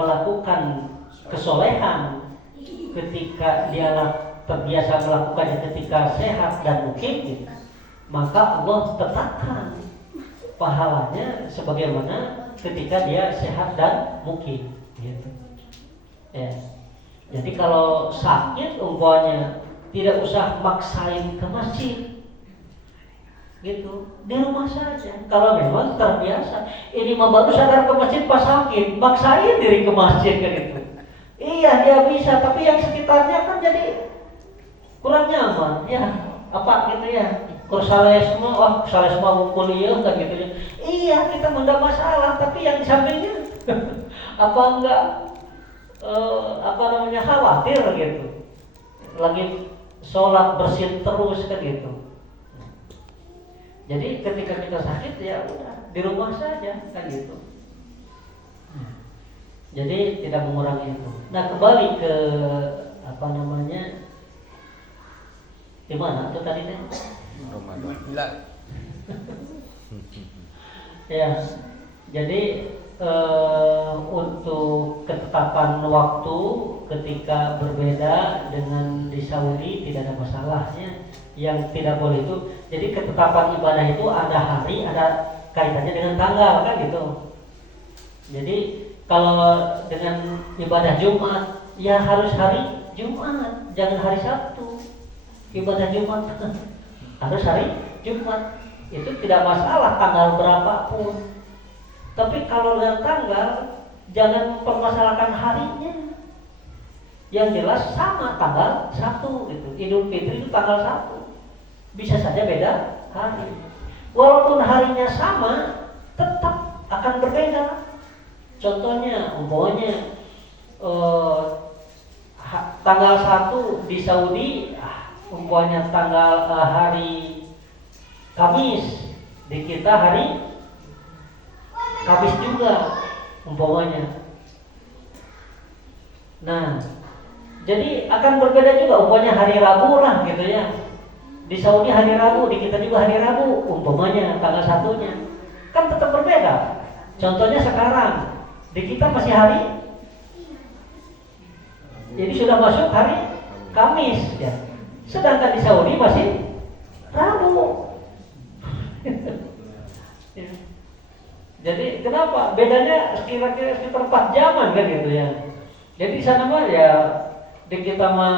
melakukan kesolehan ketika dia terbiasa melakukannya ketika sehat dan mukim, maka Allah tetapkan pahalanya sebagaimana ketika dia sehat dan mukim gitu. Ya. Jadi kalau sakit umpamanya tidak usah maksain ke masjid gitu, di rumah saja. Kalau memang terbiasa, ini mah baru sadar ke masjid pas sakit, maksain diri ke masjid kan itu. Iya dia bisa, tapi yang sekitarnya kan jadi kurang nyaman, ya apa gitu ya. Kalau salah semua ngumpul kan gitu ya. Iya kita tidak masalah, tapi yang di sampingnya apa enggak khawatir gitu. Lagi sholat bersin terus kan gitu. Jadi ketika kita sakit ya udah di rumah saja kan gitu. Jadi tidak mengurangi itu. Nah kembali ke di mana tuh tadi nih? Ramadan. Ya, jadi untuk ketetapan waktu ketika berbeda dengan di Saudi tidak ada masalahnya. Yang tidak boleh itu, jadi ketetapan ibadah itu ada hari, ada kaitannya dengan tanggal kan gitu. Jadi kalau dengan ibadah Jumat, ya harus hari Jumat, jangan hari Sabtu. Ibadah Jumat harus hari Jumat. Itu tidak masalah tanggal berapapun. Tapi kalau dengan tanggal, jangan mempermasalahkan harinya. Yang jelas sama tanggal 1 gitu. Idul Fitri itu tanggal 1. Bisa saja beda hari. Walaupun harinya sama, tetap akan berbeda. Contohnya, umpamanya tanggal 1 di Saudi, umpamanya tanggal hari Kamis, di kita hari Kamis juga umpamanya. Nah, jadi akan berbeda juga umpamanya hari Rabu lah gitu ya. Di Saudi hari Rabu, di kita juga hari Rabu umpamanya tanggal 1-nya. Kan tetap berbeda. Contohnya sekarang di kita masih hari, jadi sudah masuk hari Kamis ya. Sedangkan di Saudi masih Rabu. Jadi kenapa? Bedanya kira-kira sekitar 4 jaman kan gitu ya. Jadi di sana mah ya di kita mah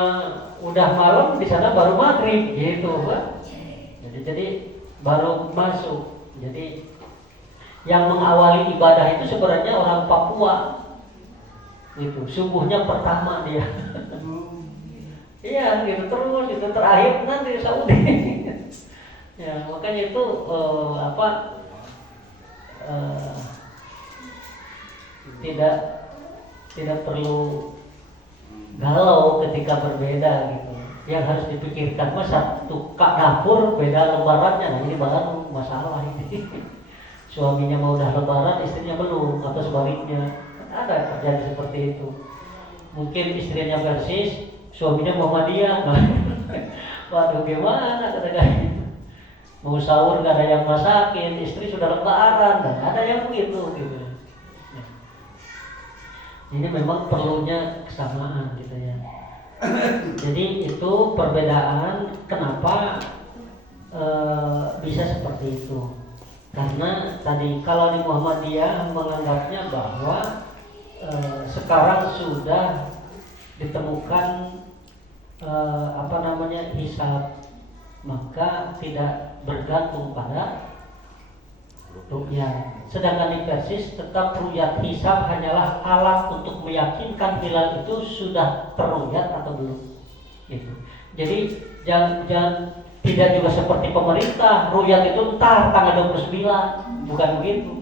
udah malam, di sana baru maghrib gitu kan. Jadi baru masuk. Jadi yang mengawali ibadah itu sebenarnya orang Papua. Gitu, subuhnya pertama dia. Iya, gitu terus itu terakhir nanti di Saudi. Ya, makanya itu tidak perlu galau ketika berbeda gitu. Yang harus dipikirkan satu dapur beda lebarannya, nah ini baru masalah ini. Suaminya mau udah lebaran, istrinya belum, atau sebaliknya. Ada terjadi seperti itu. Mungkin istrinya Persis, suaminya Muhammadiyah. Waduh gimana kata-kata. Mau sahur gak ada yang masakin, istri sudah lebaran, dan ada yang begitu gitu. Ini memang perlunya kesamaan gitu ya. Jadi itu perbedaan kenapa bisa seperti itu. Karena tadi kalau di Muhammadiyah menganggapnya bahwa sekarang sudah ditemukan hisab maka tidak bergantung pada ru'yat. Sedangkan di Persis tetap ru'yat hisab hanyalah alat untuk meyakinkan hilal itu sudah terru'yat atau belum. Gitu. Jadi jangan tidak juga seperti pemerintah ru'yat itu entar tanggal 29, bukan begitu.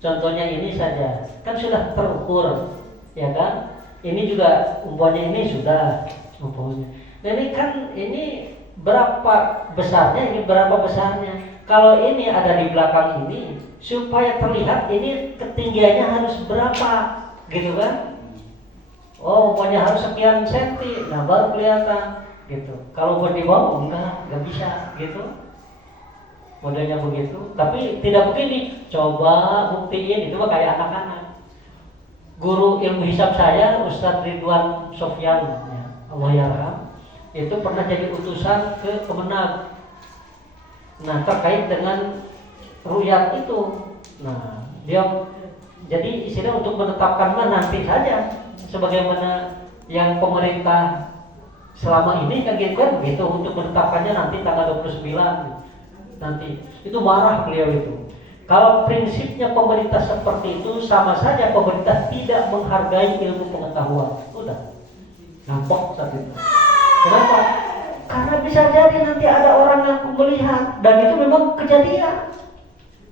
Contohnya ini saja, kan sudah terukur, ya kan? Ini juga umpamanya ini sudah umpamanya. Nah ini kan ini berapa besarnya, ini berapa besarnya. Kalau ini ada di belakang ini, supaya terlihat ini ketinggiannya harus berapa, gitu kan? Oh, umpamanya harus sekian senti, nah baru kelihatan, gitu. Kalau buat di bawah enggak bisa, gitu. Modelnya begitu, tapi tidak begini. Coba buktiin, itu mah kayak anak-anak. Guru ilmu hisab saya, Ustadz Ridwan Sofyan, ya, Allah yarham, itu pernah jadi utusan ke Kemenag. Nah, terkait dengan ru'yat itu. Nah, dia jadi istilah untuk menetapkan nanti saja, sebagaimana yang pemerintah selama ini kan gitu kan begitu, untuk menetapkannya nanti tanggal 29. Nanti itu marah beliau itu. Kalau prinsipnya pemerintah seperti itu, sama saja pemerintah tidak menghargai ilmu pengetahuan. Udah nampak saat itu. Kenapa? Karena bisa jadi nanti ada orang yang melihat, dan itu memang kejadian.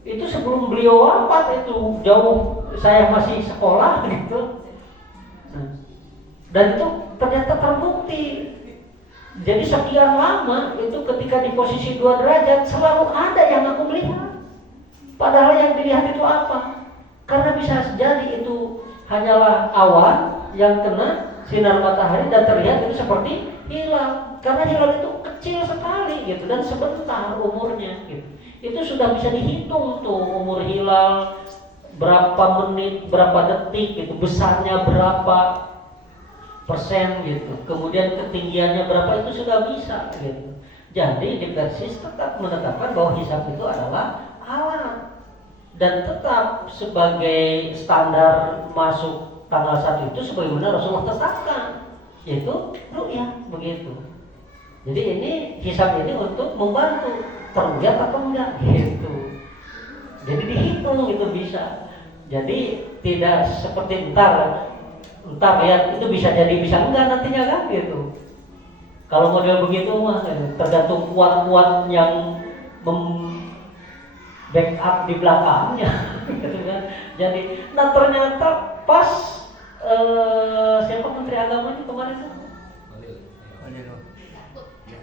Itu sebelum beliau wafat, itu jauh saya masih sekolah gitu. Dan itu ternyata terbukti. Jadi sekian lama itu ketika di posisi 2 derajat selalu ada yang aku melihat. Padahal yang dilihat itu apa? Karena bisa jadi itu hanyalah awan yang kena sinar matahari dan terlihat itu seperti hilal. Karena hilal itu kecil sekali gitu dan sebentar umurnya gitu. Itu sudah bisa dihitung tuh umur hilal, berapa menit, berapa detik gitu, besarnya berapa persen gitu, kemudian ketinggiannya berapa, itu sudah bisa gitu. Jadi di Persis tetap menetapkan bahwa hisab itu adalah alat dan tetap sebagai standar masuk tanggal 1 itu sebagaimana Rasulullah tetapkan, yaitu ru'yah begitu. Jadi ini hisab ini untuk membantu terlihat atau enggak gitu. Jadi dihitung itu bisa. Jadi tidak seperti entar ya, itu bisa jadi bisa enggak nantinya kan gitu. Kalau model begitu mah tergantung kuat-kuat yang backup di belakangnya gitu kan. Jadi nah ternyata pas siapa Menteri Agamanya kemarin itu?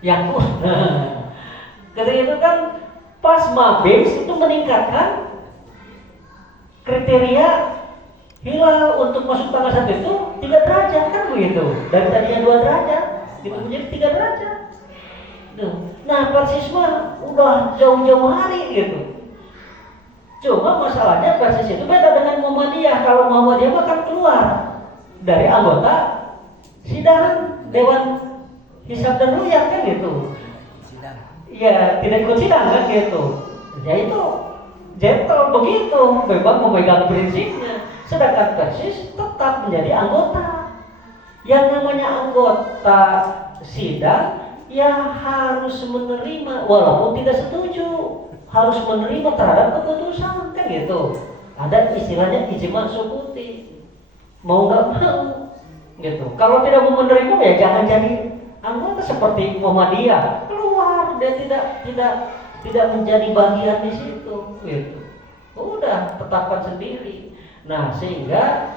Yakut. Ketika itu kan pas Mabes itu meningkatkan kriteria hilal untuk masuk tanggal 1 itu 3 derajat kan begitu. Dari tadinya 2 derajat itu menjadi 3 derajat. Nah, Persis mah udah jauh-jauh hari gitu. Cuma masalahnya Persis itu beda dengan Muhammadiyah. Kalau Muhammadiyah mah kan keluar dari anggota sidang Dewan Hisab dan Ru'yat kan gitu. Ya, tidak ikut sidang kan gitu. Ya itu gentle begitu, memang memegang prinsipnya. Sedangkan Persis tetap menjadi anggota. Yang namanya anggota sidang ya harus menerima, walaupun tidak setuju, harus menerima terhadap keputusan kan gitu. Ada istilahnya ijma sukuti, mau nggak mau gitu. Kalau tidak mau menerima ya jangan jadi anggota. Seperti Muhammadiyah, keluar, dia tidak menjadi bagian di situ gitu. Udah tetapkan sendiri. Nah, sehingga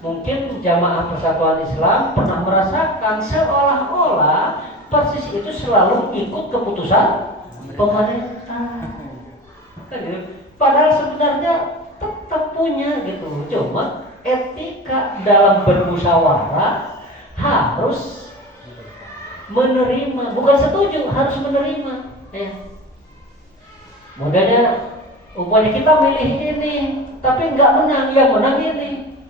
mungkin jamaah Persatuan Islam pernah merasakan seolah-olah Persis itu selalu ikut keputusan pemerintah. Kan gitu. Padahal sebenarnya tetap punya gitu. Cuma etika dalam bermusyawarah harus menerima, bukan setuju, harus menerima. Ya. Modelnya umpamanya kita milih ini, tapi nggak menang, yang menang ini.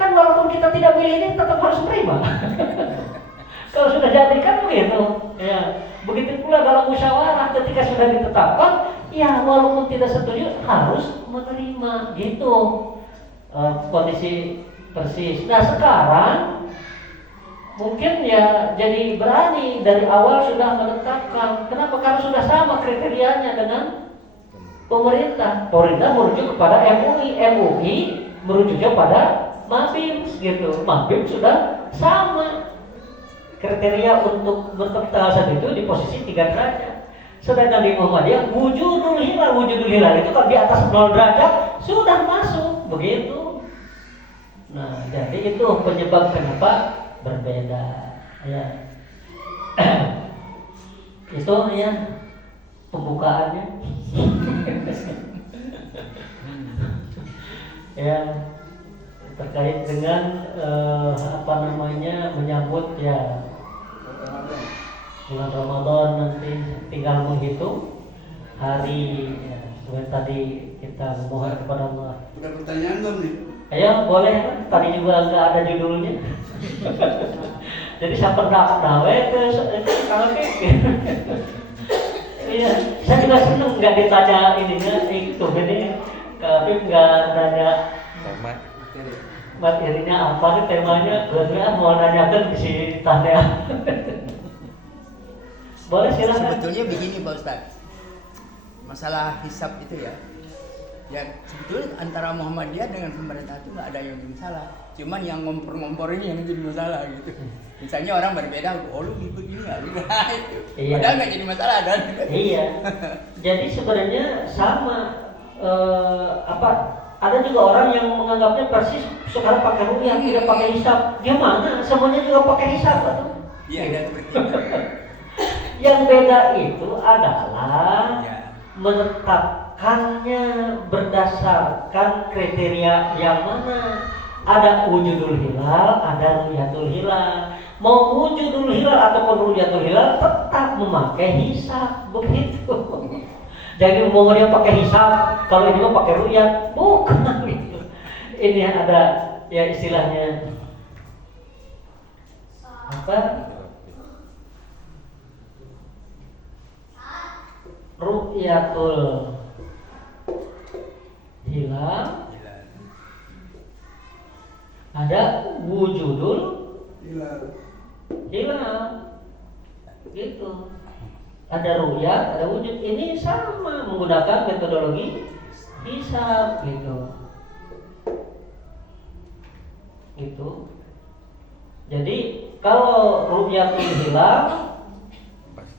Kan walaupun kita tidak milih ini, tetap harus menerima. Kalau sudah jadi kan begitu. Ya. Begitu pula dalam musyawarah, ketika sudah ditetapkan, ya walaupun tidak setuju harus menerima. Gitu kondisi Persis. Nah sekarang mungkin ya jadi berani dari awal sudah menetapkan. Kenapa? Karena sudah sama kriterianya dengan pemerintah. Pemerintah merujuk kepada MUI, MUI merujuknya pada Mabim gitu. Mabim sudah sama kriteria untuk bertemu tanggal 1 itu di posisi 3 derajat. Sedangkan di Muhammadiyah wujudul hilal itu kalau di atas 0 derajat sudah masuk begitu. Nah, jadi itu penyebab kenapa berbeda ya. Itu ya pembukaannya. Ya, terkait dengan menyambut ya bulan Ramadan, nanti tinggal menghitung hari ya, seperti tadi kita memohon kepada Allah. Udah pertanyaan belum nih? Ayo boleh, tadi juga nggak ada judulnya. Jadi saya pernah nawe ke kalau iya, saya juga seneng nggak ditanya ininya itu ini, tapi nggak nanya materinya apa nih, temanya karena mau nanyakan di sini tanya. Boleh silakan. Sebetulnya begini Pak Ustadz, masalah hisab itu ya sebetulnya antara Muhammadiyah dengan pemerintah itu nggak ada yang jadi masalah, cuman yang ngompor-ngompor ini yang jadi masalah gitu. Misalnya orang berbeda, lu ikut ini nggak? Iya. Padahal nggak jadi masalah kan? Iya. Jadi sebenarnya sama ada juga orang yang menganggapnya persis sekarang pakai rupiah tidak pakai hisab. Dia mana? Semuanya juga pakai hisab atau? Iya, ada seperti itu. Yang beda itu adalah Ya. menetapkannya berdasarkan kriteria yang mana. Ada wujudul hilal, ada ru'yatul hilal. Mau wujudul hilal ataupun ru'yatul hilal tetap memakai hisab begitu. Jadi mau dia pakai hisab, kalau ini mau pakai ru'yat, bukan gitu. Ini ada ya istilahnya apa? Ru'yatul hilal, ada wujudul hilal gitu. Ada ru'yat, ada wujud. Ini sama menggunakan metodologi hisab gitu. Gitu. Jadi kalau ru'yatul hilal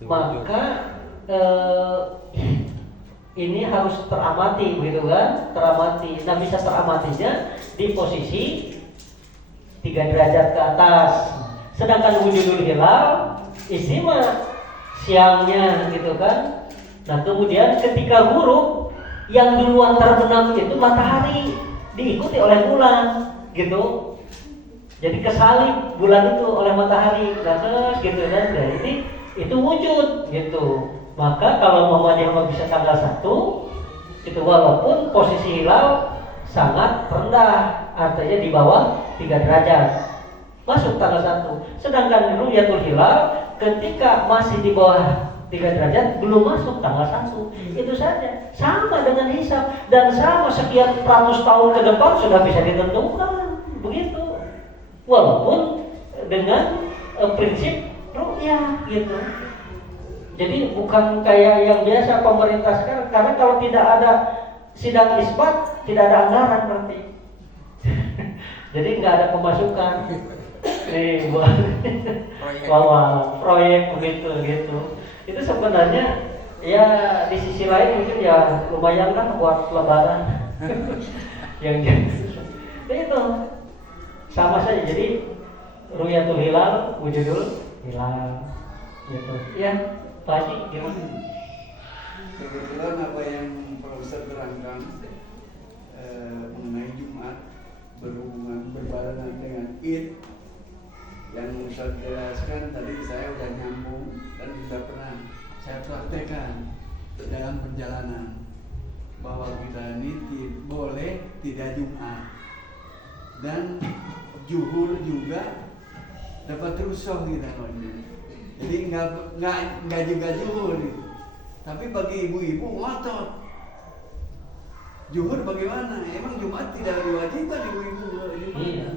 maka ini harus teramati gitu kan, teramati. Nah, bisa teramatinya di posisi 3 derajat ke atas. Sedangkan wujudul hilal istimewa siangnya gitu kan. Nah, kemudian ketika ghurup yang duluan terbenam itu matahari diikuti oleh bulan gitu. Jadi kesalib bulan itu oleh matahari. Nah, terus gitu kan. Nah, ini itu wujud gitu. Maka kalau Muhammadiyah bisa tanggal 1 itu walaupun posisi hilal sangat rendah, artinya di bawah 3 derajat, masuk tanggal 1. Sedangkan ru'yatul hilal ketika masih di bawah 3 derajat belum masuk tanggal 1. Itu saja. Sama dengan hisab dan sama sekian ratus tahun ke depan sudah bisa ditentukan. Begitu. Walaupun dengan prinsip ru'yah gitu. Jadi bukan kayak yang biasa pemerintah sekarang, karena kalau tidak ada sidang isbat, tidak ada anggaran berarti. Jadi nggak ada pemasukan buat bawa proyek begitu gitu. Itu sebenarnya ya di sisi lain mungkin ya lumayan lah buat lebaran. Yang gitu. Itu sama saja. Jadi ru'yatul hilal, wujudul hilal gitu. Ya. Pak Haji, gimana? Kebetulan apa yang Profesor terangkan mengenai Jumat berhubungan berbarengan dengan Id yang Ustaz jelaskan tadi, saya sudah nyambung dan sudah pernah saya praktekkan dalam perjalanan bahwa kita ini boleh tidak Jumat dan zuhur juga dapat rusuh kita ini. Jadi nggak juga zuhur, tapi bagi ibu-ibu ngotot. Zuhur bagaimana? Emang Jumat tidak diwajibkan ibu-ibu,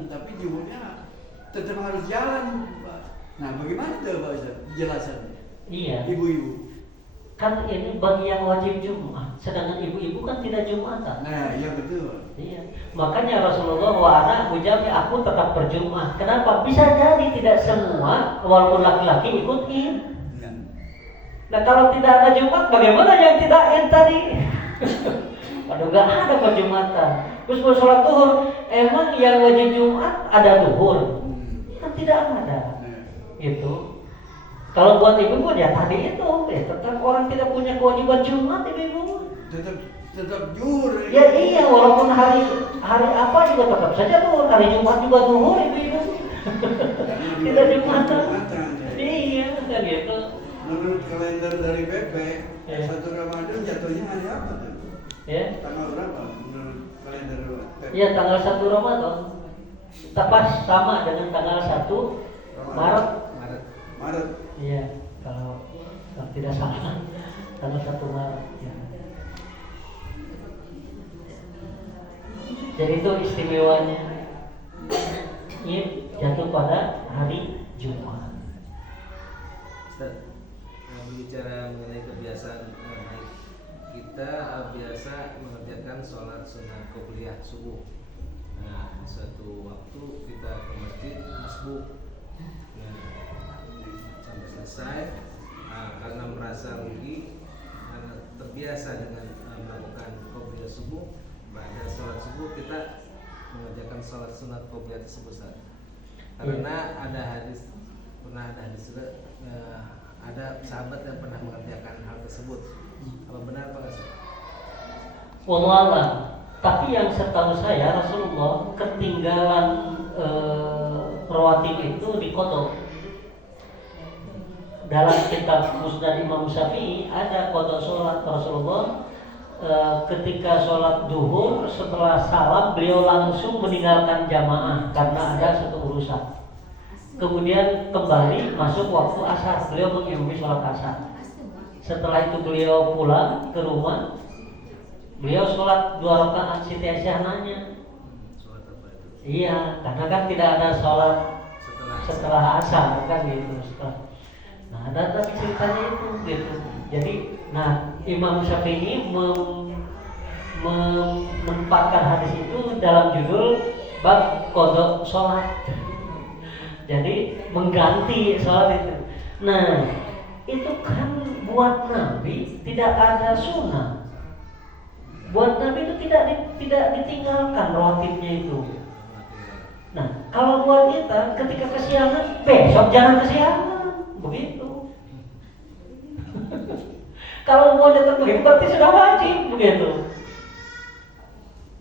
tapi zuhurnya tetap harus jalan, itu Pak Ustaz, jelasan. Iya. Ibu-ibu. Kan ini bagi yang wajib Jumat, sedangkan ibu-ibu kan tidak Jumatan. Nah, iya betul. Iya. Makanya Rasulullah wa ana ujabi, aku tetap berjumat. Kenapa? Bisa jadi tidak semua walaupun laki-laki ikut Id. Nah, Nah kalau tidak ada Jumat, bagaimana yang tidak Id tadi? Aduh, gak ada perjumatan. Terus mau sholat duhur, emang yang wajib Jumat ada duhur? Kan tidak ada. nah. Gitu. Kalau buat ibu-ibu ya tadi itu, ya tetap orang tidak punya kewajiban Jumat ibu-ibu. Tetap jujur. Ya iya, walaupun hari apa juga tetap saja duhur, hari Jumat juga duhur ibu-ibu. Tidak Jumatan. Iya, kan gitu. Menurut kalender dari PP, Ya. 1 Ramadan jatuhnya hari apa tuh? Ya. Tanggal berapa menurut kalender PP? Iya, tanggal 1 Ramadan. Tepat sama dengan tanggal 1 Maret. Maret. Iya, kalau tidak salah tanggal 1 Maret. Ya. Jadi itu istimewanya Id jatuh pada hari Jumat. Ustaz, berbicara mengenai kebiasaan baik, kita biasa mengerjakan sholat sunat qobliyah subuh. Nah, suatu waktu kita ke masjid masbuk. Nah, sampai selesai, karena merasa rugi, karena terbiasa dengan melakukan qobliyah subuh, pada sholat subuh kita mengerjakan sholat sunat qobliyah tersebut, Ustaz. Karena ada hadis juga, ada sahabat yang pernah mengerjakan hal tersebut. Apa benar Pak Ustaz? Wallahualam. Tapi yang setahu saya Rasulullah ketinggalan rawatib itu diqodho. Dalam kitab Musnad Imam Syafi'i ada qodho sholat Rasulullah. Ketika sholat duhur setelah salam beliau langsung meninggalkan jamaah karena ada satu urusan. Kemudian kembali masuk waktu asar, beliau mengimami sholat asar. Setelah itu beliau pulang ke rumah, beliau sholat 2 rakaat Siti Aisyah nanya. Sholat apa itu? Iya, karena kan tidak ada sholat setelah asar kan gitu. Nah, ada tapi ceritanya itu gitu. Jadi, nah Imam Syafi'i menempatkan hadis itu dalam judul bab qodho sholat. Jadi mengganti sholat itu. Nah, itu kan buat Nabi tidak ada sunnah. Buat Nabi itu tidak ditinggalkan rawatibnya itu. Nah, kalau buat kita ketika kesiangan, besok jangan kesiangan, begitu. Kalau mau datang begitu berarti sudah wajib, begitu.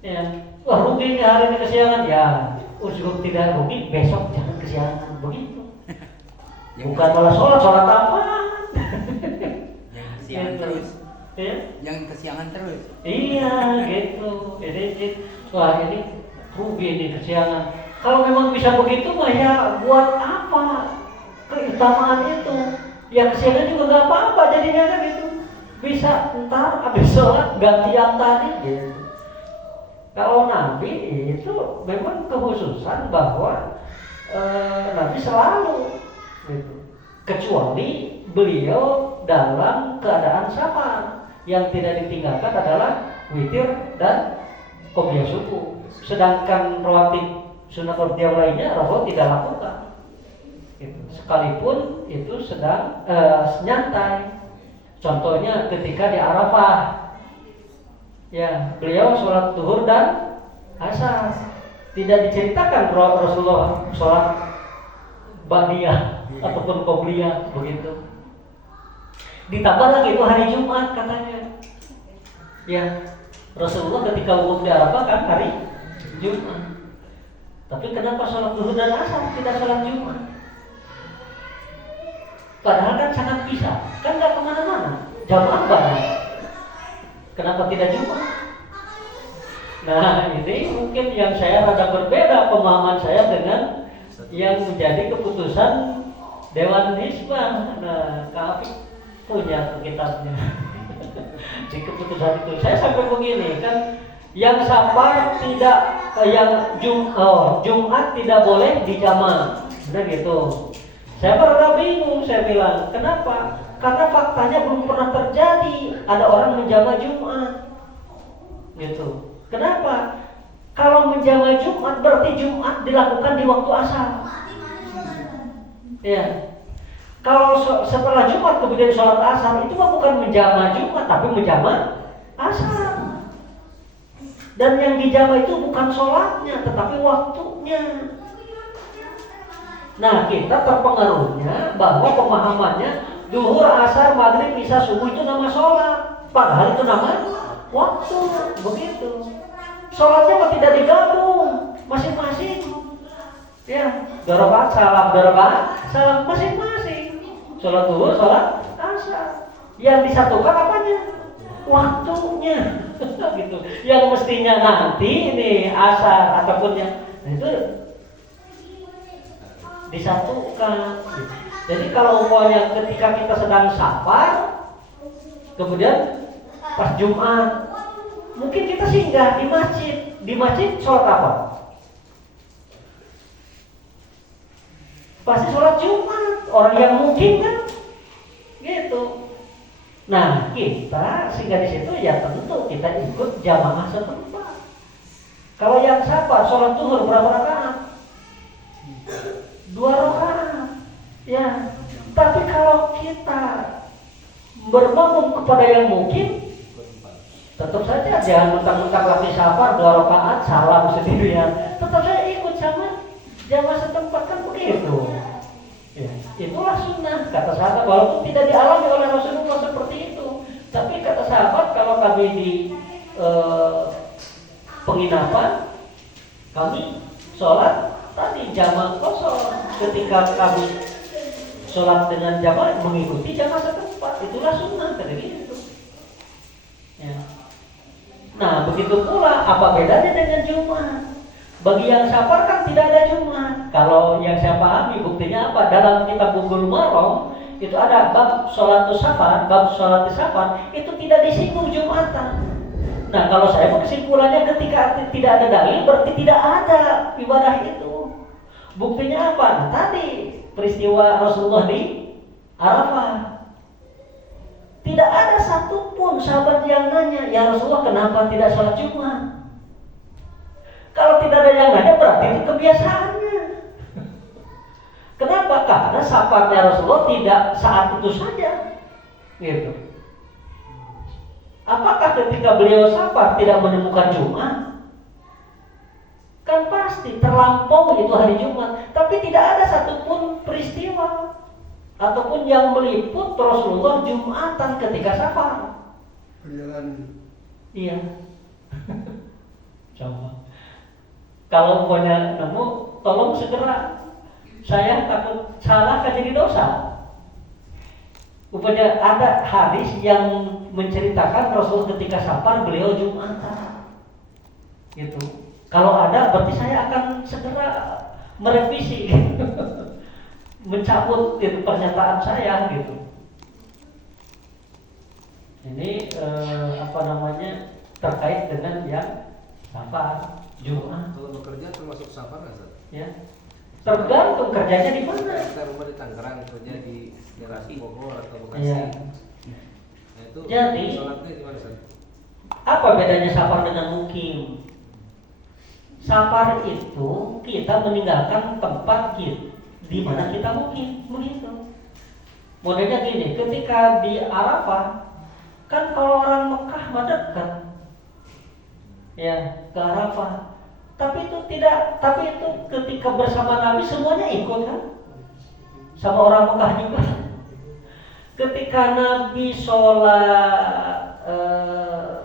Ya, wah rugi nih hari ini kesiangan, ya. Usul tidak rugi, besok jangan kesiangan, begitu. Bukan malah sholat apa? Yang kesiangan terus. Ya? Yang kesiangan terus. Iya, gitu. Jadi, wah ini rugi nih kesiangan. Kalau memang bisa begitu mah ya buat apa keutamaan itu? Ya kesiangan juga nggak apa-apa jadinya kan gitu. Bisa ntar habis sholat gantian tadi gitu. Kalau Nabi itu memang kekhususan bahwa Nabi selalu gitu. Kecuali beliau dalam keadaan safar, yang tidak ditinggalkan adalah witir dan qobliyah subuh. Sedangkan rawatib sunat yang lainnya Rasul tidak lakukan. Gitu. Sekalipun itu sedang nyantai. Contohnya ketika di Arafah, ya beliau sholat zuhur dan asar. Tidak diceritakan Rasulullah sholat ba'diyah ataupun qobliyah begitu. Ditambah lagi itu hari Jumat katanya. Ya, Rasulullah ketika wukuf di Arafah kan hari Jumat. Tapi kenapa sholat zuhur dan asar tidak sholat Jumat? Padahal kan sangat bisa, kan nggak kemana-mana, jamaah banyak. Kenapa tidak Jumat? Nah ini mungkin yang saya rada berbeda pemahaman saya dengan yang menjadi keputusan Dewan Hizbah. Nah, Kak Afif punya tuh kitabnya. Di keputusan itu saya sampai begini kan, yang safar tidak, yang Jumat tidak boleh dijama, benar gitu. Saya pernah bingung saya bilang. Kenapa? Karena faktanya belum pernah terjadi ada orang menjama Jumat. Gitu. Kenapa? Kalau menjama Jumat berarti Jumat dilakukan di waktu asar. Ya. Kalau setelah Jumat kemudian sholat asar, itu bukan menjama Jumat tapi menjama asar. Dan yang dijama itu bukan sholatnya tetapi waktunya. Nah, kita terpengaruhnya bahwa pemahamannya zuhur, asar, maghrib, isya, subuh itu nama sholat, padahal itu nama waktu. Begitu. Sholatnya mah tidak digabung, masing-masing. Ya, 2 rakaat salam masing-masing. Sholat zuhur, sholat asar. Yang disatukan apanya? Waktunya. Gitu. Yang mestinya nanti ini asar ataupun yang itu disatukan. Jadi kalau umpamanya ketika kita sedang safar, kemudian pas Jumat, mungkin kita singgah di masjid. Di masjid sholat apa? Pasti sholat Jumat. Orang yang mungkin kan, gitu. Nah, kita singgah di situ ya tentu kita ikut jamaah setempat. Kalau yang safar sholat zuhur berapa rakaat? 2 rakaat. Ya. Tapi kalau kita bermakmum kepada yang mungkin, tetap saja jangan mentang-mentang lagi safar 2 rakaat salam sendirian. Tetap saja ikut sama jamaah setempat, kan begitu. Ya, itulah sunnah kata sahabat, walaupun tidak dialami oleh Rasulullah seperti itu. Tapi kata sahabat, kalau kami di penginapan, kami sholat tadi jamaah kosong. Ketika kami sholat dengan jamaah mengikuti jamaah setempat, itulah sunnah kata gitu. Ya. Nah, begitu pula apa bedanya dengan Jumat? Bagi yang safar kan tidak ada Jumat. Kalau yang saya pahami buktinya apa? Dalam kitab Bulughul Maram itu ada bab sholatus safar, bab sholatus safar itu tidak disinggung Jumatan. Nah, kalau saya kesimpulannya ketika tidak ada dalil berarti tidak ada ibadah itu. Buktinya apa? Nah, tadi peristiwa Rasulullah di Arafah. Tidak ada satupun sahabat yang nanya, ya Rasulullah kenapa tidak sholat Jumat? Kalau tidak ada yang nanya berarti itu kebiasaannya. Kenapa? Karena safarnya Rasulullah tidak saat itu saja. Gitu. Apakah ketika beliau safar tidak menemukan Jumat? Kan pasti terlampau itu hari Jumat. Tapi tidak ada satupun peristiwa ataupun yang meliput Rasulullah Jumatan ketika safar. Perjalanan. Iya. Coba. Kalau punya nemu, tolong segera. Saya takut salah kan jadi dosa. Rupanya ada hadis yang menceritakan Rasul ketika safar beliau Jumatan. Gitu. Kalau ada berarti saya akan segera merevisi, mencabut itu pernyataan saya gitu. Ini terkait dengan yang safar Jumat. Kalau bekerja termasuk safar nggak, Ustaz? Ya. Tergantung kerjanya di mana. Kita rumah di Tangerang, kerja di daerah Bogor atau Bekasi. Iya. Nah, itu Jadi, sholatnya gimana, Ustaz? apa bedanya safar dengan mukim? Safar itu kita meninggalkan tempat kita di mana kita mukim, begitu. Modelnya gini, ketika di Arafah, kan kalau orang Mekah mah dekat, ya ke Arafah. Tapi itu ketika bersama Nabi semuanya ikut kan, sama orang Mekah juga. Ketika Nabi sholat